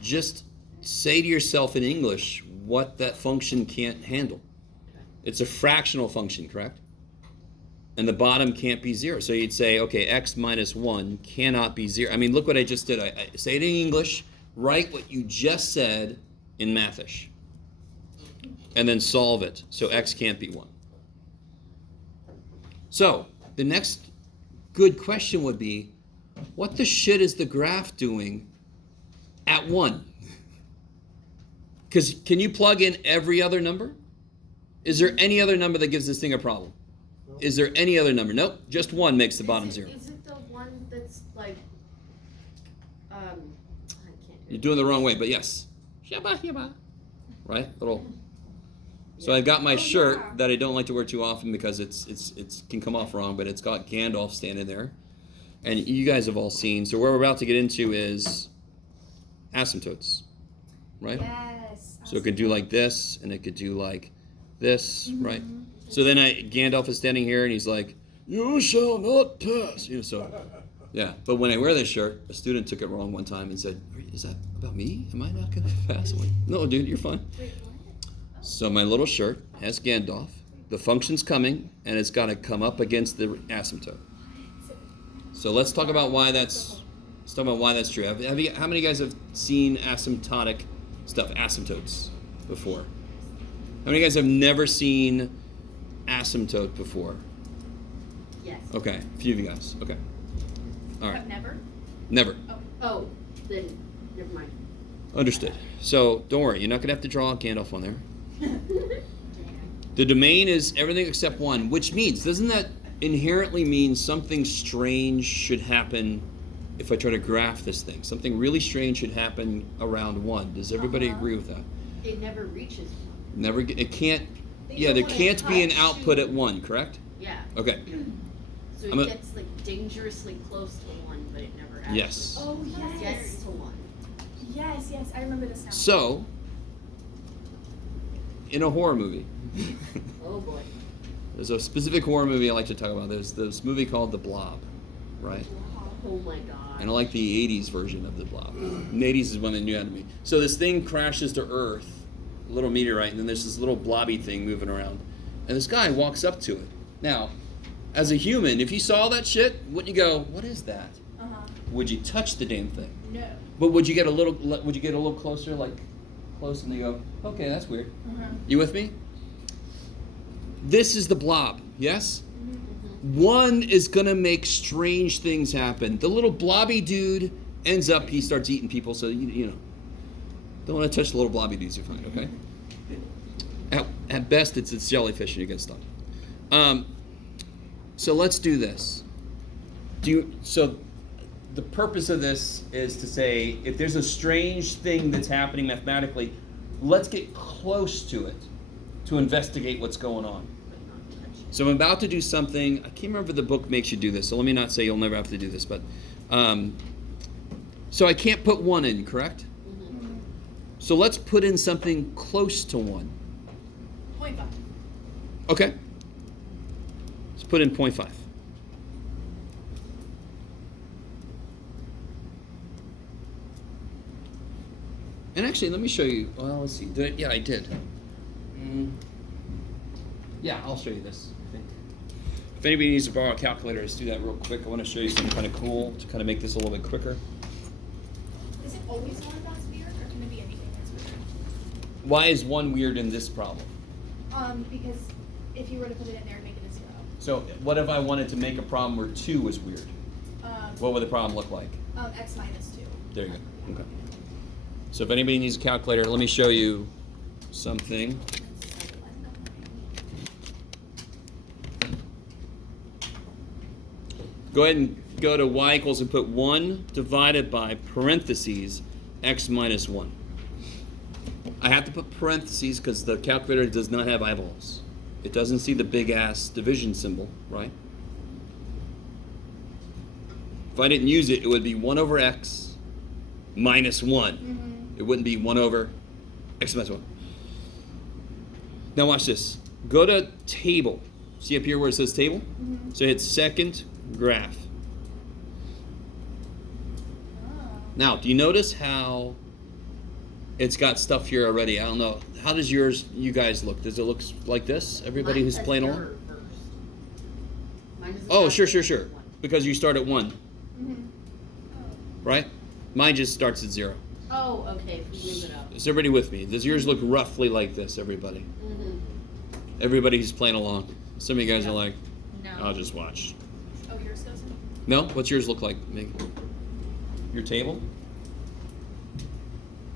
Just say to yourself in English what that function can't handle. It's a fractional function, correct? And the bottom can't be 0. So you'd say, okay, x minus 1 cannot be 0. I mean, look what I just did. I say it in English, write what you just said in Mathish, and then solve it. So x can't be 1. So the next good question would be, what the shit is the graph doing at 1? Because can you plug in every other number? Is there any other number that gives this thing a problem? Is there any other number? Nope, just 1 makes the bottom 0. Is it the one that's like, I can't do You're it. doing it the wrong way, but yes. Right? Little. So I've got my shirt that I don't like to wear too often because it's can come off wrong, but it's got Gandalf standing there. And you guys have all seen. So what we're about to get into is asymptotes. Right? Yes. So it could do like this, and it could do like this, right? So then Gandalf is standing here, and he's like, "You shall not pass." So, yeah. But when I wear this shirt, a student took it wrong one time and said, "Is that about me? Am I not going to pass?" I'm like, "No, dude, you're fine." Wait, what? So my little shirt has Gandalf. The function's coming, and it's got to come up against the asymptote. So let's talk about why that's. Let's talk about why that's true. How many of you guys have seen asymptotic stuff, asymptotes, before? How many of you guys have never seen asymptote before? Yes. Okay, a few of you guys. Okay. All right. I've never. Never. Oh, then never mind. Understood. So don't worry, you're not going to have to draw Gandalf on there. The domain is everything except 1, which means, doesn't that inherently mean something strange should happen if I try to graph this thing? Something really strange should happen around 1. Does everybody agree with that? It never reaches 1. Never. It can't. They Yeah, don't there wanna can't be an touch. output at 1, correct? Yeah. Okay. So I'm it a- gets like dangerously close to 1, but it never actually Yes. Oh gets yes. to 1. Yes, I remember this now. So, in a horror movie, Oh boy. there's a specific horror movie I like to talk about. There's this movie called The Blob, right? Oh my god. And I like the 80s version of The Blob. And the 80s is when they knew how to be. So this thing crashes to Earth, a little meteorite, and then there's this little blobby thing moving around. And this guy walks up to it. Now, as a human, if you saw that shit, wouldn't you go, "What is that?" Would you touch the damn thing? No. But would you get a little closer, like close, and you go, "Okay, that's weird." You with me? This is the Blob, yes? 1 is gonna make strange things happen. The little blobby dude ends up, he starts eating people, so you know. Don't want to touch the little blobby dudes, you're fine, okay? At best, it's jellyfish and you get stuck. So let's do this. So the purpose of this is to say, if there's a strange thing that's happening mathematically, let's get close to it to investigate what's going on. So I'm about to do something. I can't remember if the book makes you do this, so let me not say you'll never have to do this. But so I can't put 1 in, correct? So let's put in something close to 1. 0.5. Okay. Let's put in 0.5. And actually, let me show you. Well, let's see. Yeah, I did. Yeah, I'll show you this. I think. If anybody needs to borrow a calculator, let's do that real quick. I want to show you something kind of cool to kind of make this a little bit quicker. Is it always 1 that's weird, or can it be anything that's weird? Why is 1 weird in this problem? Because if you were to put it in there and make it a 0, So what if I wanted to make a problem where 2 was weird? What would the problem look like? x minus 2. There you go. Okay. So if anybody needs a calculator, let me show you something. Go ahead and go to y equals and put 1 divided by parentheses x minus 1. I have to put parentheses because the calculator does not have eyeballs. It doesn't see the big ass division symbol, right? If I didn't use it, it would be 1 over x minus 1. Mm-hmm. It wouldn't be 1 over x minus 1. Now watch this. Go to table. See up here where it says table? Mm-hmm. So hit second graph. Now, do you notice how it's got stuff here already? I don't know. How does you guys look? Does it look like this? Everybody Mine who's says playing along? error first. Mine doesn't Oh, have sure. one. Because you start at 1, Mm-hmm. right? Mine just starts at 0. Oh, okay, if we move it up. Is everybody with me? Does yours look roughly like this, everybody? Mm-hmm. Everybody who's playing along. Some of you guys are like, No. I'll just watch. Oh, yours doesn't? No? What's yours look like, Meg? Your table?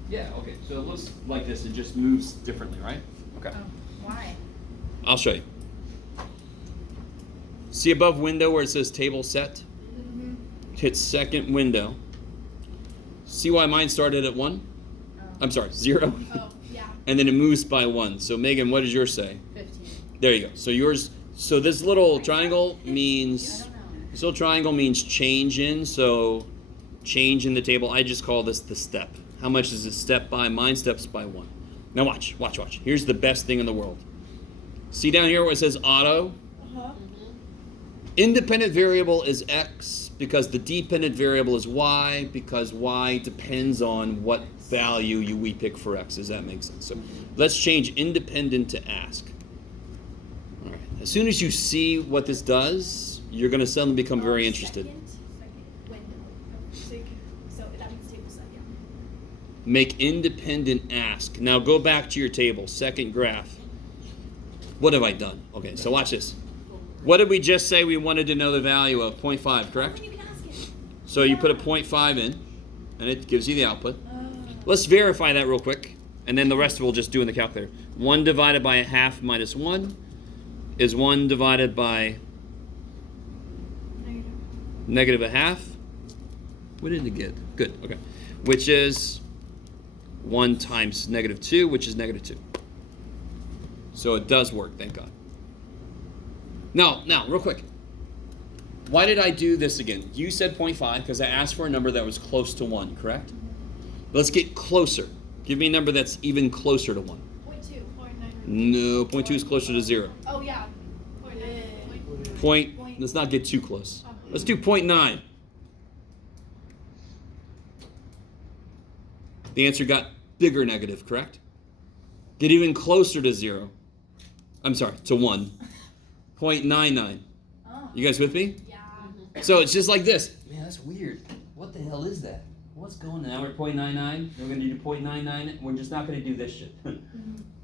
Yeah, okay. So it looks like this. It just moves differently, right? Okay. Why? I'll show you. See above window where it says table set? Mm-hmm. Hit second window. See why mine started at 1? I'm sorry, 0. Oh, yeah. And then it moves by 1. So Megan, what does yours say? 15. There you go. So yours, so this little triangle I means, don't know. this little triangle means change in. So change in the table. I just call this the step. How much is it step by? Mine steps by 1. Now watch. Here's the best thing in the world. See down here where it says auto? Uh-huh. Independent variable is x because the dependent variable is y because y depends on what value we pick for x. Does that make sense? So let's change independent to ask. All right. As soon as you see what this does, you're going to suddenly become very interested. Second window. So that means table set, yeah. Make independent ask. Now go back to your table, second graph. What have I done? Okay, so watch this. What did we just say we wanted to know the value of? 0.5, correct? You can ask it. So you put a 0.5 in, and it gives you the output. Let's verify that real quick, and then the rest we'll just do in the calculator. 1 divided by 1/2 minus 1 is 1 divided by negative 1/2. What did it get? Good, okay. Which is 1 times negative 2, which is negative 2. So it does work, thank God. Now, real quick. Why did I do this again? You said 0.5 because I asked for a number that was close to 1, correct? Let's get closer. Give me a number that's even closer to 1. 0.2. 0.9. No, 0.2 is closer to 0. Oh, yeah. 0.9. Let's not get too close. Let's do 0.9. The answer got bigger negative, correct? Get even closer to 0. I'm sorry, to 1. 0.99. Oh. You guys with me? Yeah. So it's just like this. Man, that's weird. What the hell is that? What's going on? Now we're at 0.99. We're going to do 0.99. We're just not going to do this shit.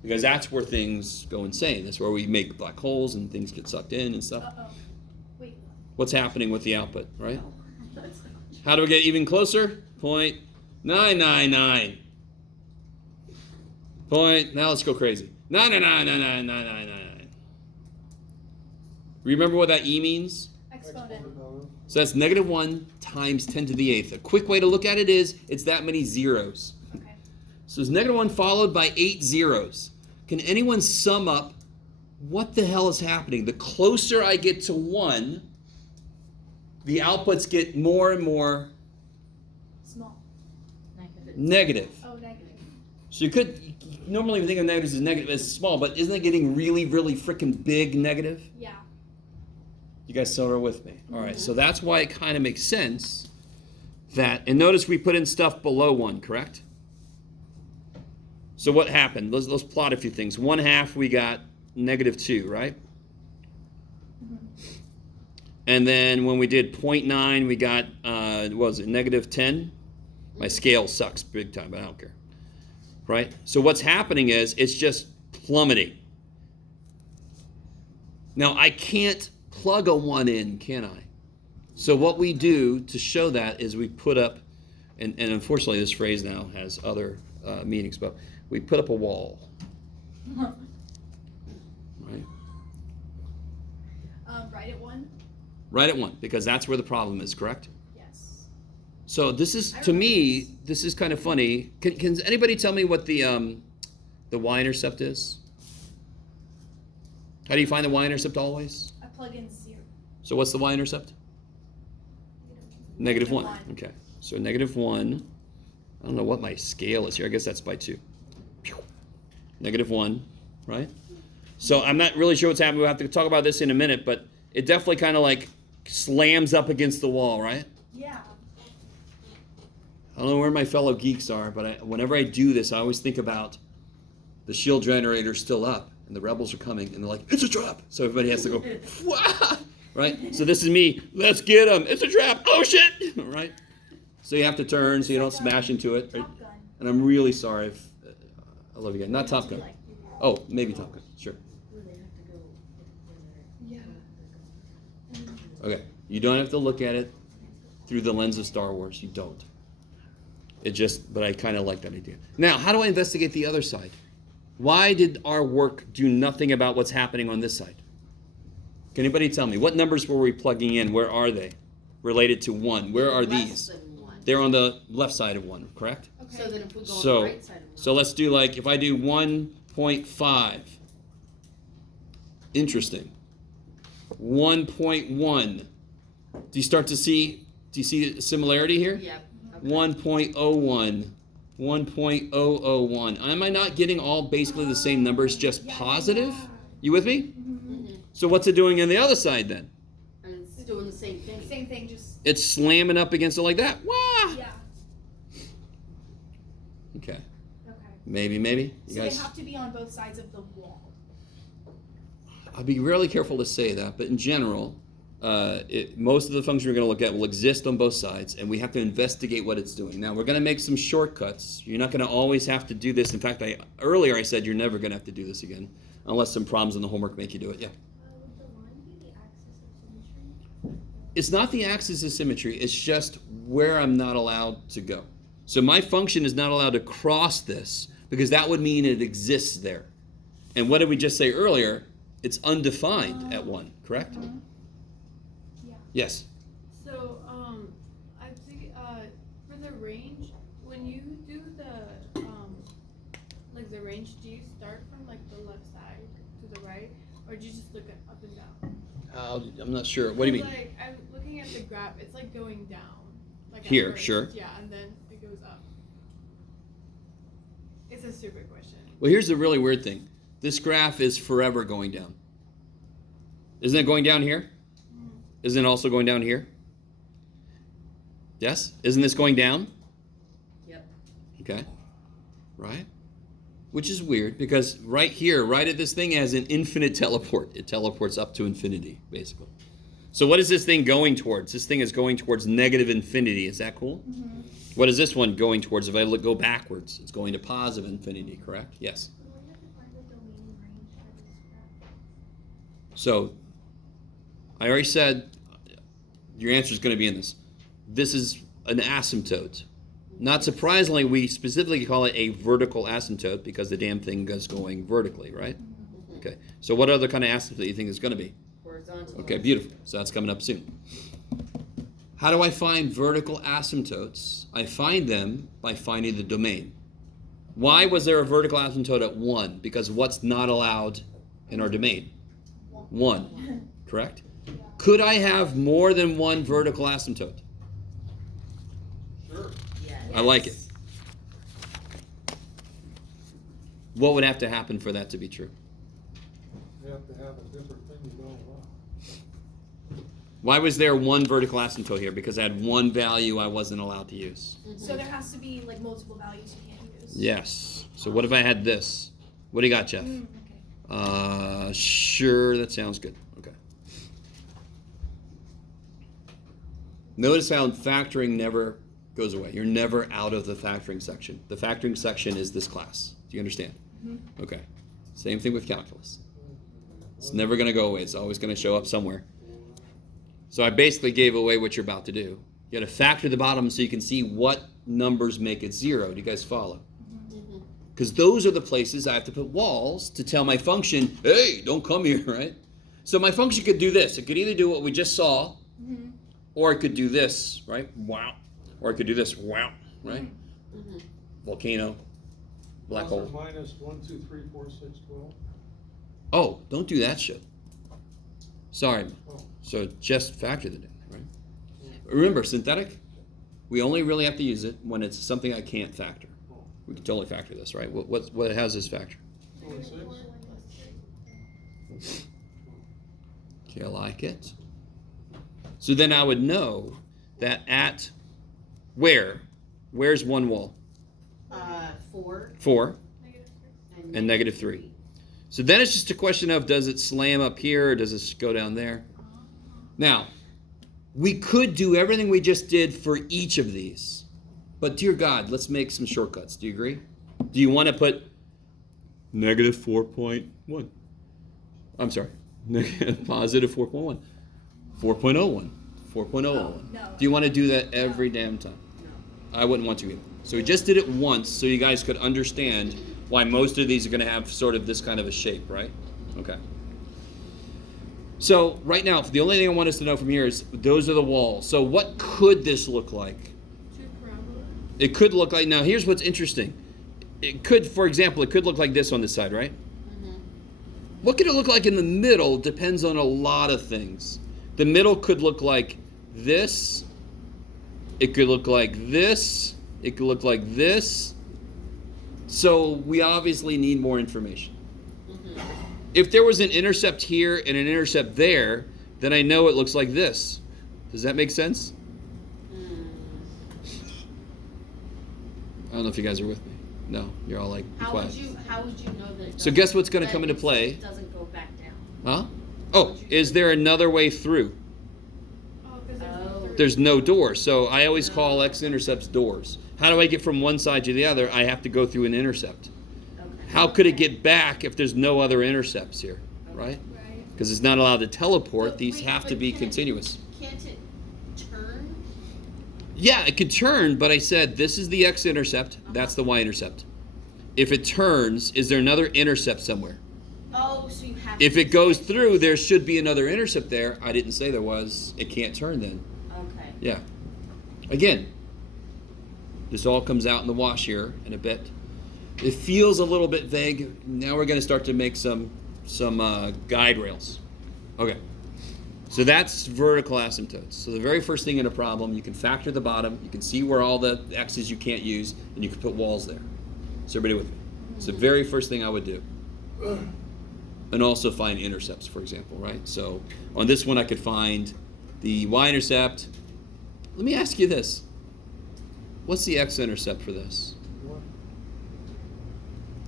Because that's where things go insane. That's where we make black holes and things get sucked in and stuff. Uh-oh. Wait. What's happening with the output, right? How do we get even closer? 0.999. Now let's go crazy. 9999999. Remember what that e means? Exponent. So that's negative 1 times 10 to the 8th. A quick way to look at it is it's that many zeros. Okay. So it's negative 1 followed by 8 zeros. Can anyone sum up what the hell is happening? The closer I get to 1, the outputs get more and more Small. negative. Oh, negative. So you could normally think of negatives as negative as small, but isn't it getting really, really freaking big negative? Yeah. You guys still are with me? All right, so that's why it kind of makes sense that, and notice we put in stuff below 1, correct? So what happened? Let's plot a few things. 1/2 we got negative 2, right? And then when we did 0.9 we got, what was it, negative 10? My scale sucks big time, but I don't care. Right? So what's happening is it's just plummeting. Now I can't plug a 1 in, can I? So what we do to show that is we put up, and unfortunately this phrase now has other meanings, but we put up a wall. Right? Right at 1? Right at 1, because that's where the problem is, correct? Yes. So this is, to me, this is kind of funny. Can anybody tell me what the the y-intercept is? How do you find the y-intercept always? I plug in 0. So what's the y-intercept? Negative 1. Okay. So negative 1. I don't know what my scale is here. I guess that's by 2. Negative 1, right? So I'm not really sure what's happening. We'll have to talk about this in a minute, but it definitely kind of like slams up against the wall, right? Yeah. I don't know where my fellow geeks are, but whenever I do this, I always think about the shield generator still up, and the rebels are coming, and they're like, it's a trap! So everybody has to go, wah! Right? So this is me, let's get them, it's a trap, oh shit! Right? So you have to turn so you don't smash into it. Right? Top Gun. And I'm really sorry if, I love you guys. Not Top Gun. Oh, maybe Top Gun, sure. Yeah. Okay, you don't have to look at it through the lens of Star Wars, you don't. But I kind of like that idea. Now, how do I investigate the other side? Why did our work do nothing about what's happening on this side? Can anybody tell me? What numbers were we plugging in? Where are they? Related to 1. Where are Less these? than 1. They're on the left side of 1, correct? Okay. So then if we go on So, the right side of 1. so let's do like, if I do 1.5. Interesting. 1.1. Do you see a similarity here? Yep. Okay. 1.01. 1.001. Am I not getting all basically the same numbers, just positive? You with me? Mhm. So what's it doing on the other side then? And it's doing the same thing. Same thing, just It's slamming up against it like that. Wah! yeah. Okay. Okay. Maybe. You So guys, they have to be on both sides of the wall. I'll be really careful to say that, but in general, most of the functions we're going to look at will exist on both sides, and we have to investigate what it's doing. Now, we're going to make some shortcuts. You're not going to always have to do this. In fact, earlier I said you're never going to have to do this again, unless some problems in the homework make you do it. Yeah. Would the line be the axis of symmetry? It's not the axis of symmetry. It's just where I'm not allowed to go. So my function is not allowed to cross this, because that would mean it exists there. And what did we just say earlier? It's undefined at 1, correct? Yeah. Yes. So, I think, for the range, when you do the, like the range, do you start from like the left side to the right, or do you just look at up and down? I'm not sure. What do you mean? Like, I'm looking at the graph, it's like going down. Like at Here, first. sure. Yeah, and then it goes up. It's a stupid question. Well, here's the really weird thing. This graph is forever going down. Isn't it going down here? Isn't it also going down here? Yes? Isn't this going down? Yep. Okay. Right? Which is weird, because right here, right at this thing, has an infinite teleport. It teleports up to infinity, basically. So what is this thing going towards? This thing is going towards negative infinity. Is that cool? Mm-hmm. What is this one going towards? If I go backwards, it's going to positive infinity, correct? Yes. Would we have to find the domain and range for this graph? So, I already said your answer is going to be in this. This is an asymptote. Not surprisingly, we specifically call it a vertical asymptote because the damn thing is going vertically, right? Okay. So what other kind of asymptote do you think it's going to be? Horizontal. Okay, beautiful. So that's coming up soon. How do I find vertical asymptotes? I find them by finding the domain. Why was there a vertical asymptote at 1? Because what's not allowed in our domain? 1, correct? Could I have more than one vertical asymptote? Sure. Yes. I like it. What would have to happen for that to be true? You have to have a different thing you don't allow. Why was there one vertical asymptote here? Because I had one value I wasn't allowed to use. So there has to be like multiple values you can't use. Yes. So what if I had this? What do you got, Jeff? Okay. Sure, that sounds good. Okay. Notice how factoring never goes away. You're never out of the factoring section. The factoring section is this class. Do you understand? Mm-hmm. Okay. Same thing with calculus. It's never going to go away. It's always going to show up somewhere. So I basically gave away what you're about to do. You got to factor the bottom so you can see what numbers make it 0. Do you guys follow? Because those are the places I have to put walls to tell my function, hey, don't come here, right? So my function could do this. It could either do what we just saw, or it could do this, right? Wow. Or it could do this, wow, right? Volcano. black Plus or hole. minus 1, 2, 3, 4, 6, 12. Oh, don't do that shit. Sorry. Oh. So just factor that in, right? Remember, synthetic, we only really have to use it when it's something I can't factor. We can totally factor this, right? What has this factor? 26. Okay, I like it. So then I would know that at where's one wall? 4. 4 and negative 3. So then it's just a question of, does it slam up here or does it go down there? Now, we could do everything we just did for each of these. But dear God, let's make some shortcuts. Do you agree? Do you want to put negative 4.1? I'm sorry. Positive 4.1. 4.01. 4.001. No. Do you want to do that every damn time? No. I wouldn't want to either. So we just did it once so you guys could understand why most of these are going to have sort of this kind of a shape, right? Okay. So right now, the only thing I want us to know from here is those are the walls. So what could this look like? 2 parabolas. It could look like, now here's what's interesting. It could, for example, it could look like this on this side, right? Mm-hmm. What could it look like in the middle depends on a lot of things. The middle could look like this. It could look like this. It could look like this. So we obviously need more information. Mm-hmm. If there was an intercept here and an intercept there, then I know it looks like this. Does that make sense? I don't know if you guys are with me. No, you're all like, be How quiet. would you know that it So guess what's going to that come into it play? doesn't go back down? Huh? Oh, is there another way through? Oh, because there's Oh. no 3. There's no door. So I always call x-intercepts doors. How do I get from one side to the other? I have to go through an intercept. Okay. How could it get back if there's no other intercepts here, right? Right. Because it's not allowed to teleport. But These wait, have to but be can it- continuous. Can't it turn? Yeah, it could turn, but I said this is the x-intercept. That's the y-intercept. If it turns, is there another intercept somewhere? Oh, so you have If to it goes switch. through, there should be another intercept there. I didn't say there was. It can't turn then. Okay. Yeah. Again, this all comes out in the wash here in a bit. It feels a little bit vague. Now we're going to start to make some guide rails. Okay. So that's vertical asymptotes. So the very first thing in a problem, you can factor the bottom. You can see where all the x's you can't use, and you can put walls there. Is everybody with me? It's the very first thing I would do. And also find intercepts, for example, right? So on this one, I could find the y-intercept. Let me ask you this. What's the x-intercept for this? One.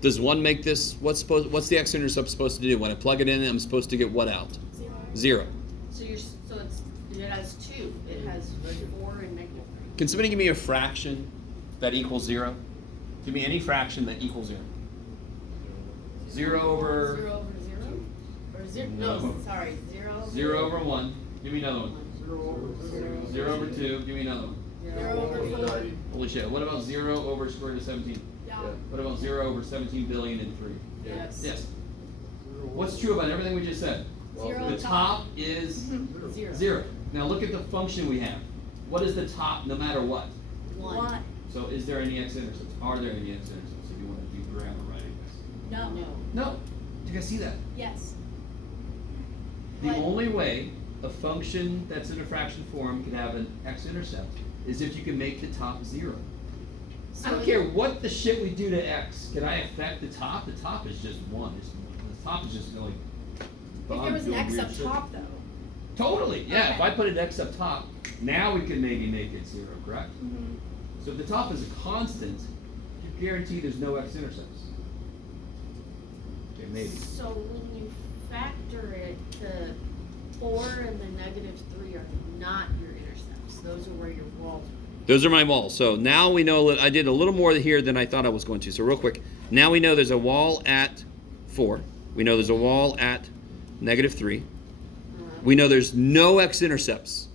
Does 1 make this, what's the x-intercept supposed to do? When I plug it in, I'm supposed to get what out? 0. So it has 2. It has 4 and negative 3. Can somebody give me a fraction that equals 0? Give me any fraction that equals 0. 0 over 0 over 0? Or 0? No. No, sorry. 0. 0 over 1. Give me another one. 0 over 2. 0 over 2. Give me another one. 0 over 4. Holy shit. What about 0 over square root of 17? Yeah. What about 0 over 17 billion and 3? Yes. Yes. What's true about everything we just said? Zero The top is 0. 0. Now look at the function we have. What is the top no matter what? 1. So is there any x-intercepts? Are there any x-intercepts if you want to do grammar writing? No. No. No. Do you guys see that? Yes. The But- only way a function that's in a fraction form can have an x-intercept is if you can make the top 0. I don't care what the shit we do to x. Can I affect the top? The top is just 1. The top is just going. If there was an x up top, though. Totally. Yeah. If Okay. I put an x up top, now we can maybe make it 0. Correct? Mm-hmm. So if the top is a constant, you guarantee there's no x-intercepts. Okay, maybe. So when you factor it, the 4 and the negative 3 are not your intercepts. Those are where your walls are. Those are my walls. So now we know that I did a little more here than I thought I was going to. So real quick, now we know there's a wall at 4. We know there's a wall at negative 3. We know there's no x-intercepts.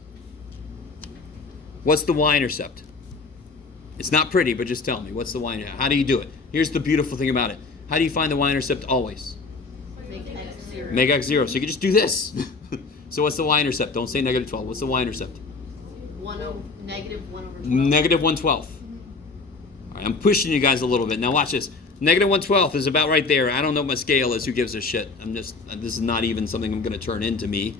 What's the y-intercept? It's not pretty, but just tell me. What's the y-intercept? How do you do it? Here's the beautiful thing about it. How do you find the y-intercept always? Make x 0. Make x 0. So you can just do this. So what's the y-intercept? Don't say negative 12. What's the y-intercept? Negative 1 over 12. Negative 1/12. All right, I'm pushing you guys a little bit. Now watch this. Negative 1/12 is about right there. I don't know what my scale is. Who gives a shit? This is not even something I'm going to turn into me,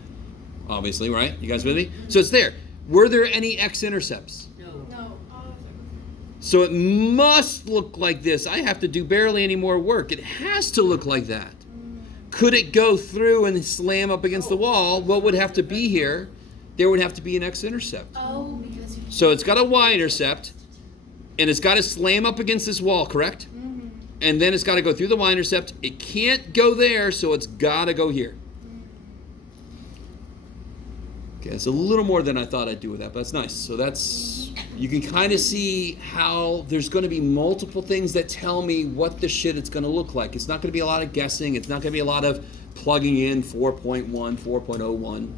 obviously, right? You guys with me? So it's there. Were there any x-intercepts? No. No. So it must look like this. I have to do barely any more work. It has to look like that. Could it go through and slam up against the wall? What would have to be here? There would have to be an x-intercept. Oh, because So it's got a y-intercept, and it's got to slam up against this wall, correct? And then it's got to go through the y-intercept. It can't go there, so it's got to go here. Okay, it's a little more than I thought I'd do with that, but that's nice. So that's, you can kind of see how there's going to be multiple things that tell me what the shit it's going to look like. It's not going to be a lot of guessing. It's not going to be a lot of plugging in 4.1, 4.01.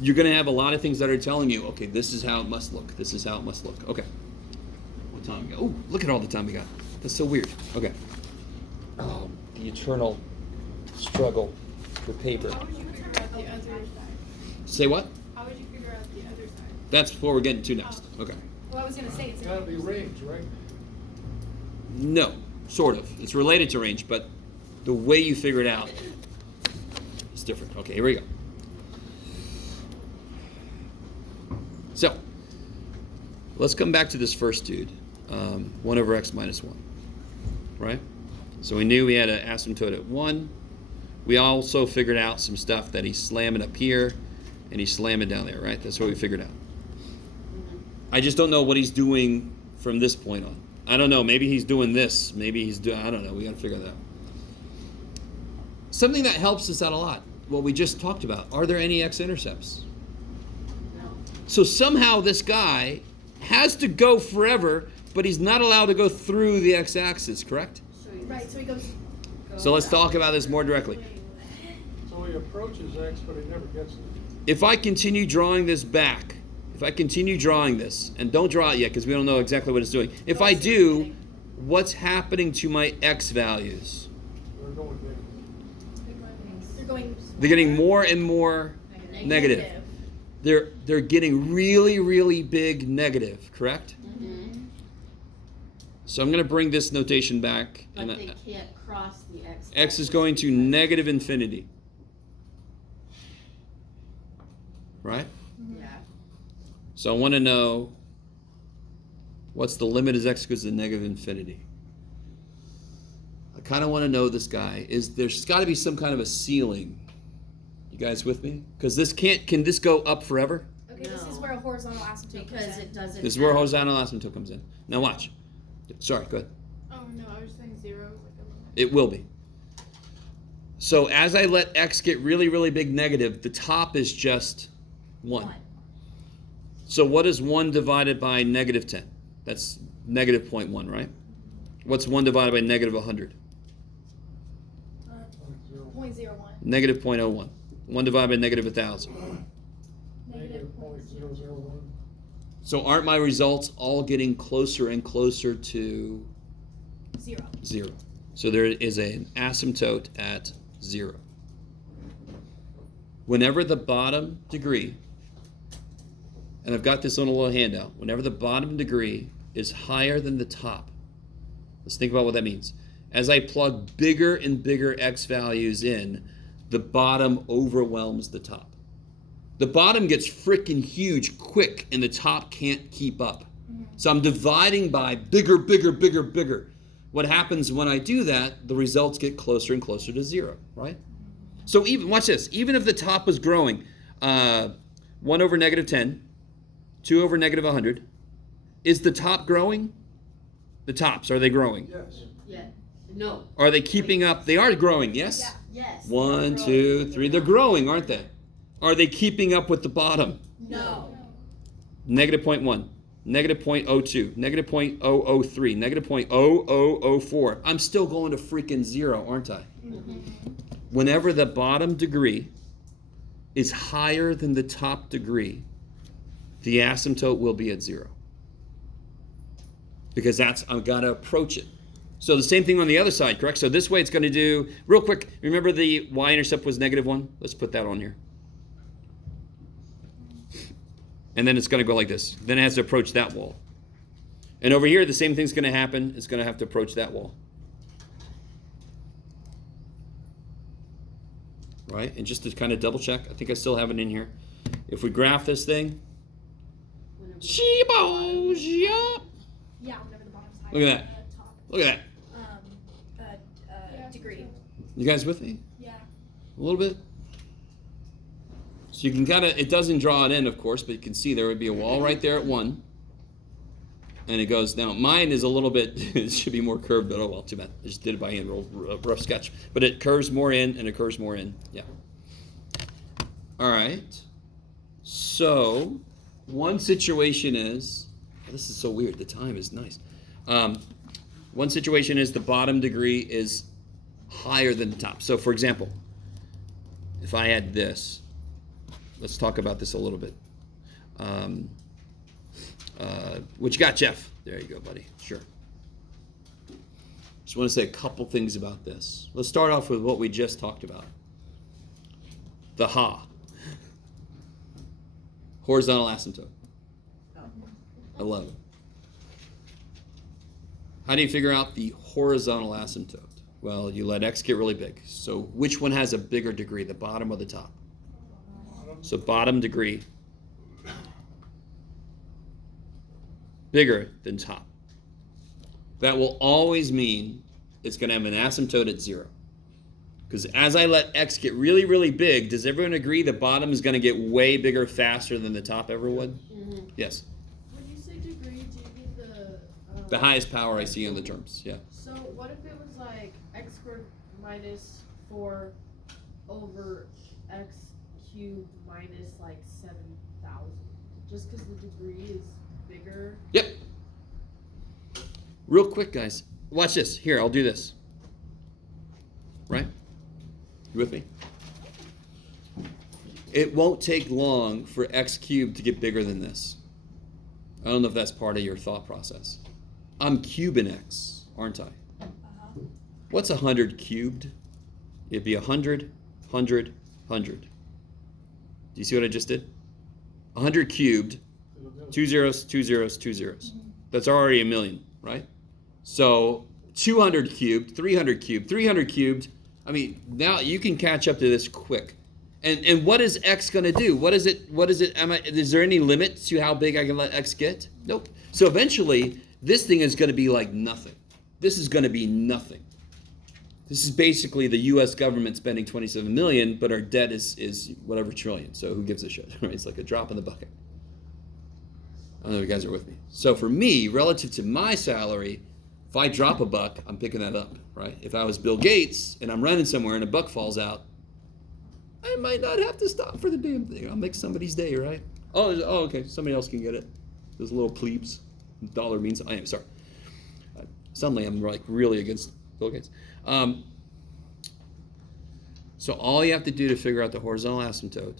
You're going to have a lot of things that are telling you, okay, this is how it must look. This is how it must look. Okay. What time we got? Oh, look at all the time we got. That's so weird. Okay. Oh, the eternal struggle for paper. How would you figure out the other side? Say what? How would you figure out the other side? That's what we're getting to next. Okay. Well, I was gonna say it's It's gotta be range, right? No, sort of. It's related to range, but the way you figure it out is different. Okay, here we go. So, let's come back to this first dude. 1 over x minus 1. Right? So we knew we had an asymptote at 1. We also figured out some stuff that he's slamming up here and he's slamming down there, right? That's what we figured out. I just don't know what he's doing from this point on. I don't know. Maybe he's doing this. Maybe he's doing, I don't know. We got to figure that out. Something that helps us out a lot, what we just talked about. Are there any x-intercepts? No. So somehow this guy has to go forever, but he's not allowed to go through the x-axis, correct? right. So he goes. So let's talk about this more directly. So he approaches X, but he never gets there. If I continue drawing this back, if I continue drawing this, and don't draw it yet because we don't know exactly what it's doing. If I do, what's happening to my x values? They're going down. You're going. They're getting more and more negative. They're getting really, really big negative, correct? Mm-hmm. So I'm going to bring this notation back. But And they can't cross the x. x is going to negative infinity. Right? Yeah. So I want to know what's the limit as x goes to negative infinity. I kind of want to know this guy. There's got to be some kind of a ceiling. You guys with me? Because can this go up forever? Okay, this is No. where a horizontal asymptote Because comes in. it doesn't. This is where have- horizontal asymptote comes in. Now watch. Sorry, go ahead. Oh no, I was saying 0 is like a limit. It will be. So as I let x get really, really big negative, the top is just 1. So what is 1 divided by negative 10? That's negative 0.1, right? What's 1 divided by negative 100? 0.01. Negative 0.01. 1 divided by negative 1,000. Negative 0.001. So aren't my results all getting closer and closer to 0. 0? So there is an asymptote at 0. Whenever the bottom degree, and I've got this on a little handout, whenever the bottom degree is higher than the top, let's think about what that means. As I plug bigger and bigger x values in, the bottom overwhelms the top. The bottom gets freaking huge quick and the top can't keep up. So I'm dividing by bigger, bigger, bigger, bigger. What happens when I do that, the results get closer and closer to 0, right? So even, watch this, even if the top was growing, 1 over negative 10, 2 over negative 100, is the top growing? The tops, are they growing? Yes. Yeah. No. Are they keeping up? They are growing, yes? Yeah. Yes. 1, 2, 3, they're growing, aren't they? Are they keeping up with the bottom? No. Negative 0.1, negative 0.02, negative 0.003, negative 0.0004. I'm still going to freaking 0, aren't I? Whenever the bottom degree is higher than the top degree, the asymptote will be at 0. Because I've got to approach it. So the same thing on the other side, correct? So this way it's going to do, real quick, remember the y-intercept was negative 1? Let's put that on here. And then it's going to go like this. Then it has to approach that wall. And over here, the same thing's going to happen. It's going to have to approach that wall. right? And just to kind of double check, I think I still have it in here. If we graph this thing, sheebos, yup. Yeah, whenever the bottom's higher Look at than the top. Look at that. Degree. You guys with me? Yeah. A little bit? So you can kind of, it doesn't draw it in, of course, but you can see there would be a wall right there at 1. And it goes down. Mine is a little bit, it should be more curved, but oh well, too bad. I just did it by hand, rough sketch. But it curves more in and it curves more in. Yeah. All right. So, one situation is, this is so weird. The time is nice. One situation is the bottom degree is higher than the top. So, for example, if I had this, let's talk about this a little bit. What you got, Jeff? There you go, buddy. Sure. Just want to say a couple things about this. Let's start off with what we just talked about. The ha. Horizontal asymptote. 11. How do you figure out the horizontal asymptote? Well, you let x get really big. So which one has a bigger degree, the bottom or the top? So bottom degree bigger than top. That will always mean it's going to have an asymptote at 0. Because as I let x get really, really big, does everyone agree the bottom is going to get way bigger faster than the top ever would? Mm-hmm. Yes. When you say degree, do you mean The highest power I see in the terms, yeah. So what if it was like x squared minus 4 over x cubed minus like 7,000? Just because the degree is bigger? Yep. Real quick, guys. Watch this. Here, I'll do this. Right? You with me? It won't take long for x cubed to get bigger than this. I don't know if that's part of your thought process. I'm cubing x, aren't I? What's 100 cubed? It'd be 100, 100, 100. Do you see what I just did? 100 cubed, 2 zeros, 2 zeros, 2 zeros. That's already a million, right? So 200 cubed, 300 cubed, 300 cubed. I mean, now you can catch up to this quick. And what is x going to do? What is it? Is there any limit to how big I can let x get? Nope. So eventually, this thing is going to be like nothing. This is going to be nothing. This is basically the U.S. government spending $27 million, but our debt is whatever trillion. So who gives a shit? Right? It's like a drop in the bucket. I don't know if you guys are with me. So for me, relative to my salary, if I drop a buck, I'm picking that up, right? If I was Bill Gates and I'm running somewhere and a buck falls out, I might not have to stop for the damn thing. I'll make somebody's day, right? Oh, okay. Somebody else can get it. Those little plebes. Dollar means I am sorry. Suddenly I'm like really against Bill Gates. So all you have to do to figure out the horizontal asymptote,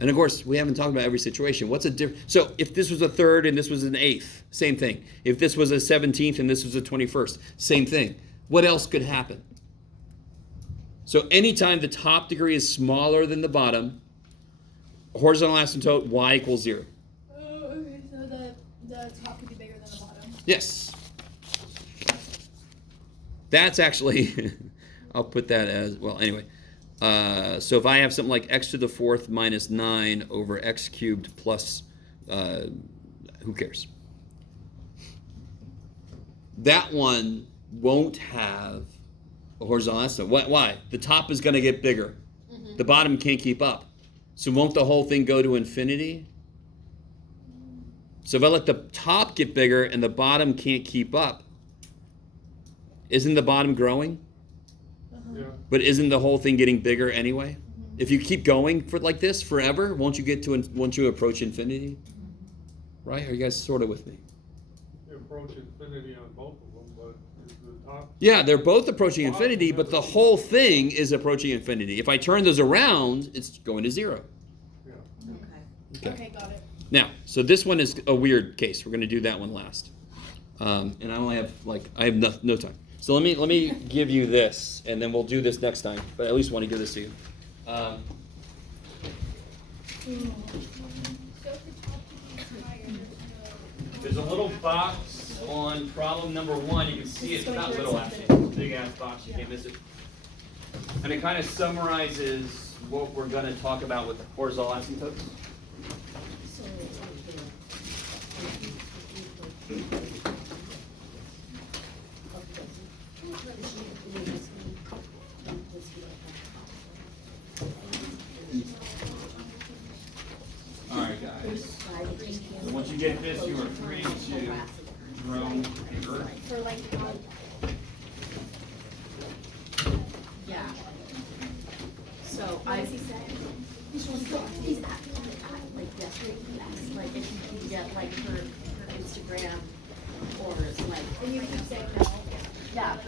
and of course we haven't talked about every situation. What's a difference? So if this was a third and this was an eighth, same thing. If this was a 17th and this was a 21st, same thing. What else could happen? So anytime the top degree is smaller than the bottom, horizontal asymptote y equals 0. Oh, okay, so the top could be bigger than the bottom. Yes. That's actually, I'll put that as, well, anyway. So if I have something like x to the 4th minus 9 over x cubed plus, who cares? That one won't have a horizontal asymptote. Why? The top is going to get bigger. Mm-hmm. The bottom can't keep up. So won't the whole thing go to infinity? So if I let the top get bigger and the bottom can't keep up, isn't the bottom growing? Yeah. But isn't the whole thing getting bigger anyway? Mm-hmm. If you keep going for like this forever, won't you approach infinity? Right? Are you guys sort of with me? You approach infinity on both of them, but is the top? Yeah, they're both approaching infinity, but the whole thing is approaching infinity. If I turn those around, it's going to 0. Yeah. Okay, got it. Now, so this one is a weird case. We're going to do that one last. And I only have no time. So let me give you this, and then we'll do this next time. But I at least want to give this to you. So if the top degree is higher, There's a little box on problem number 1. You can see it's not little actually. It's a big ass box. You can't miss it. And it kind of summarizes what we're gonna talk about with horizontal asymptotes. Alright guys, so once you get this, you are free to drone paper. For like, yeah. So I. Like yesterday, like if you can get like her Instagram or like. And you keep saying no. Yeah, but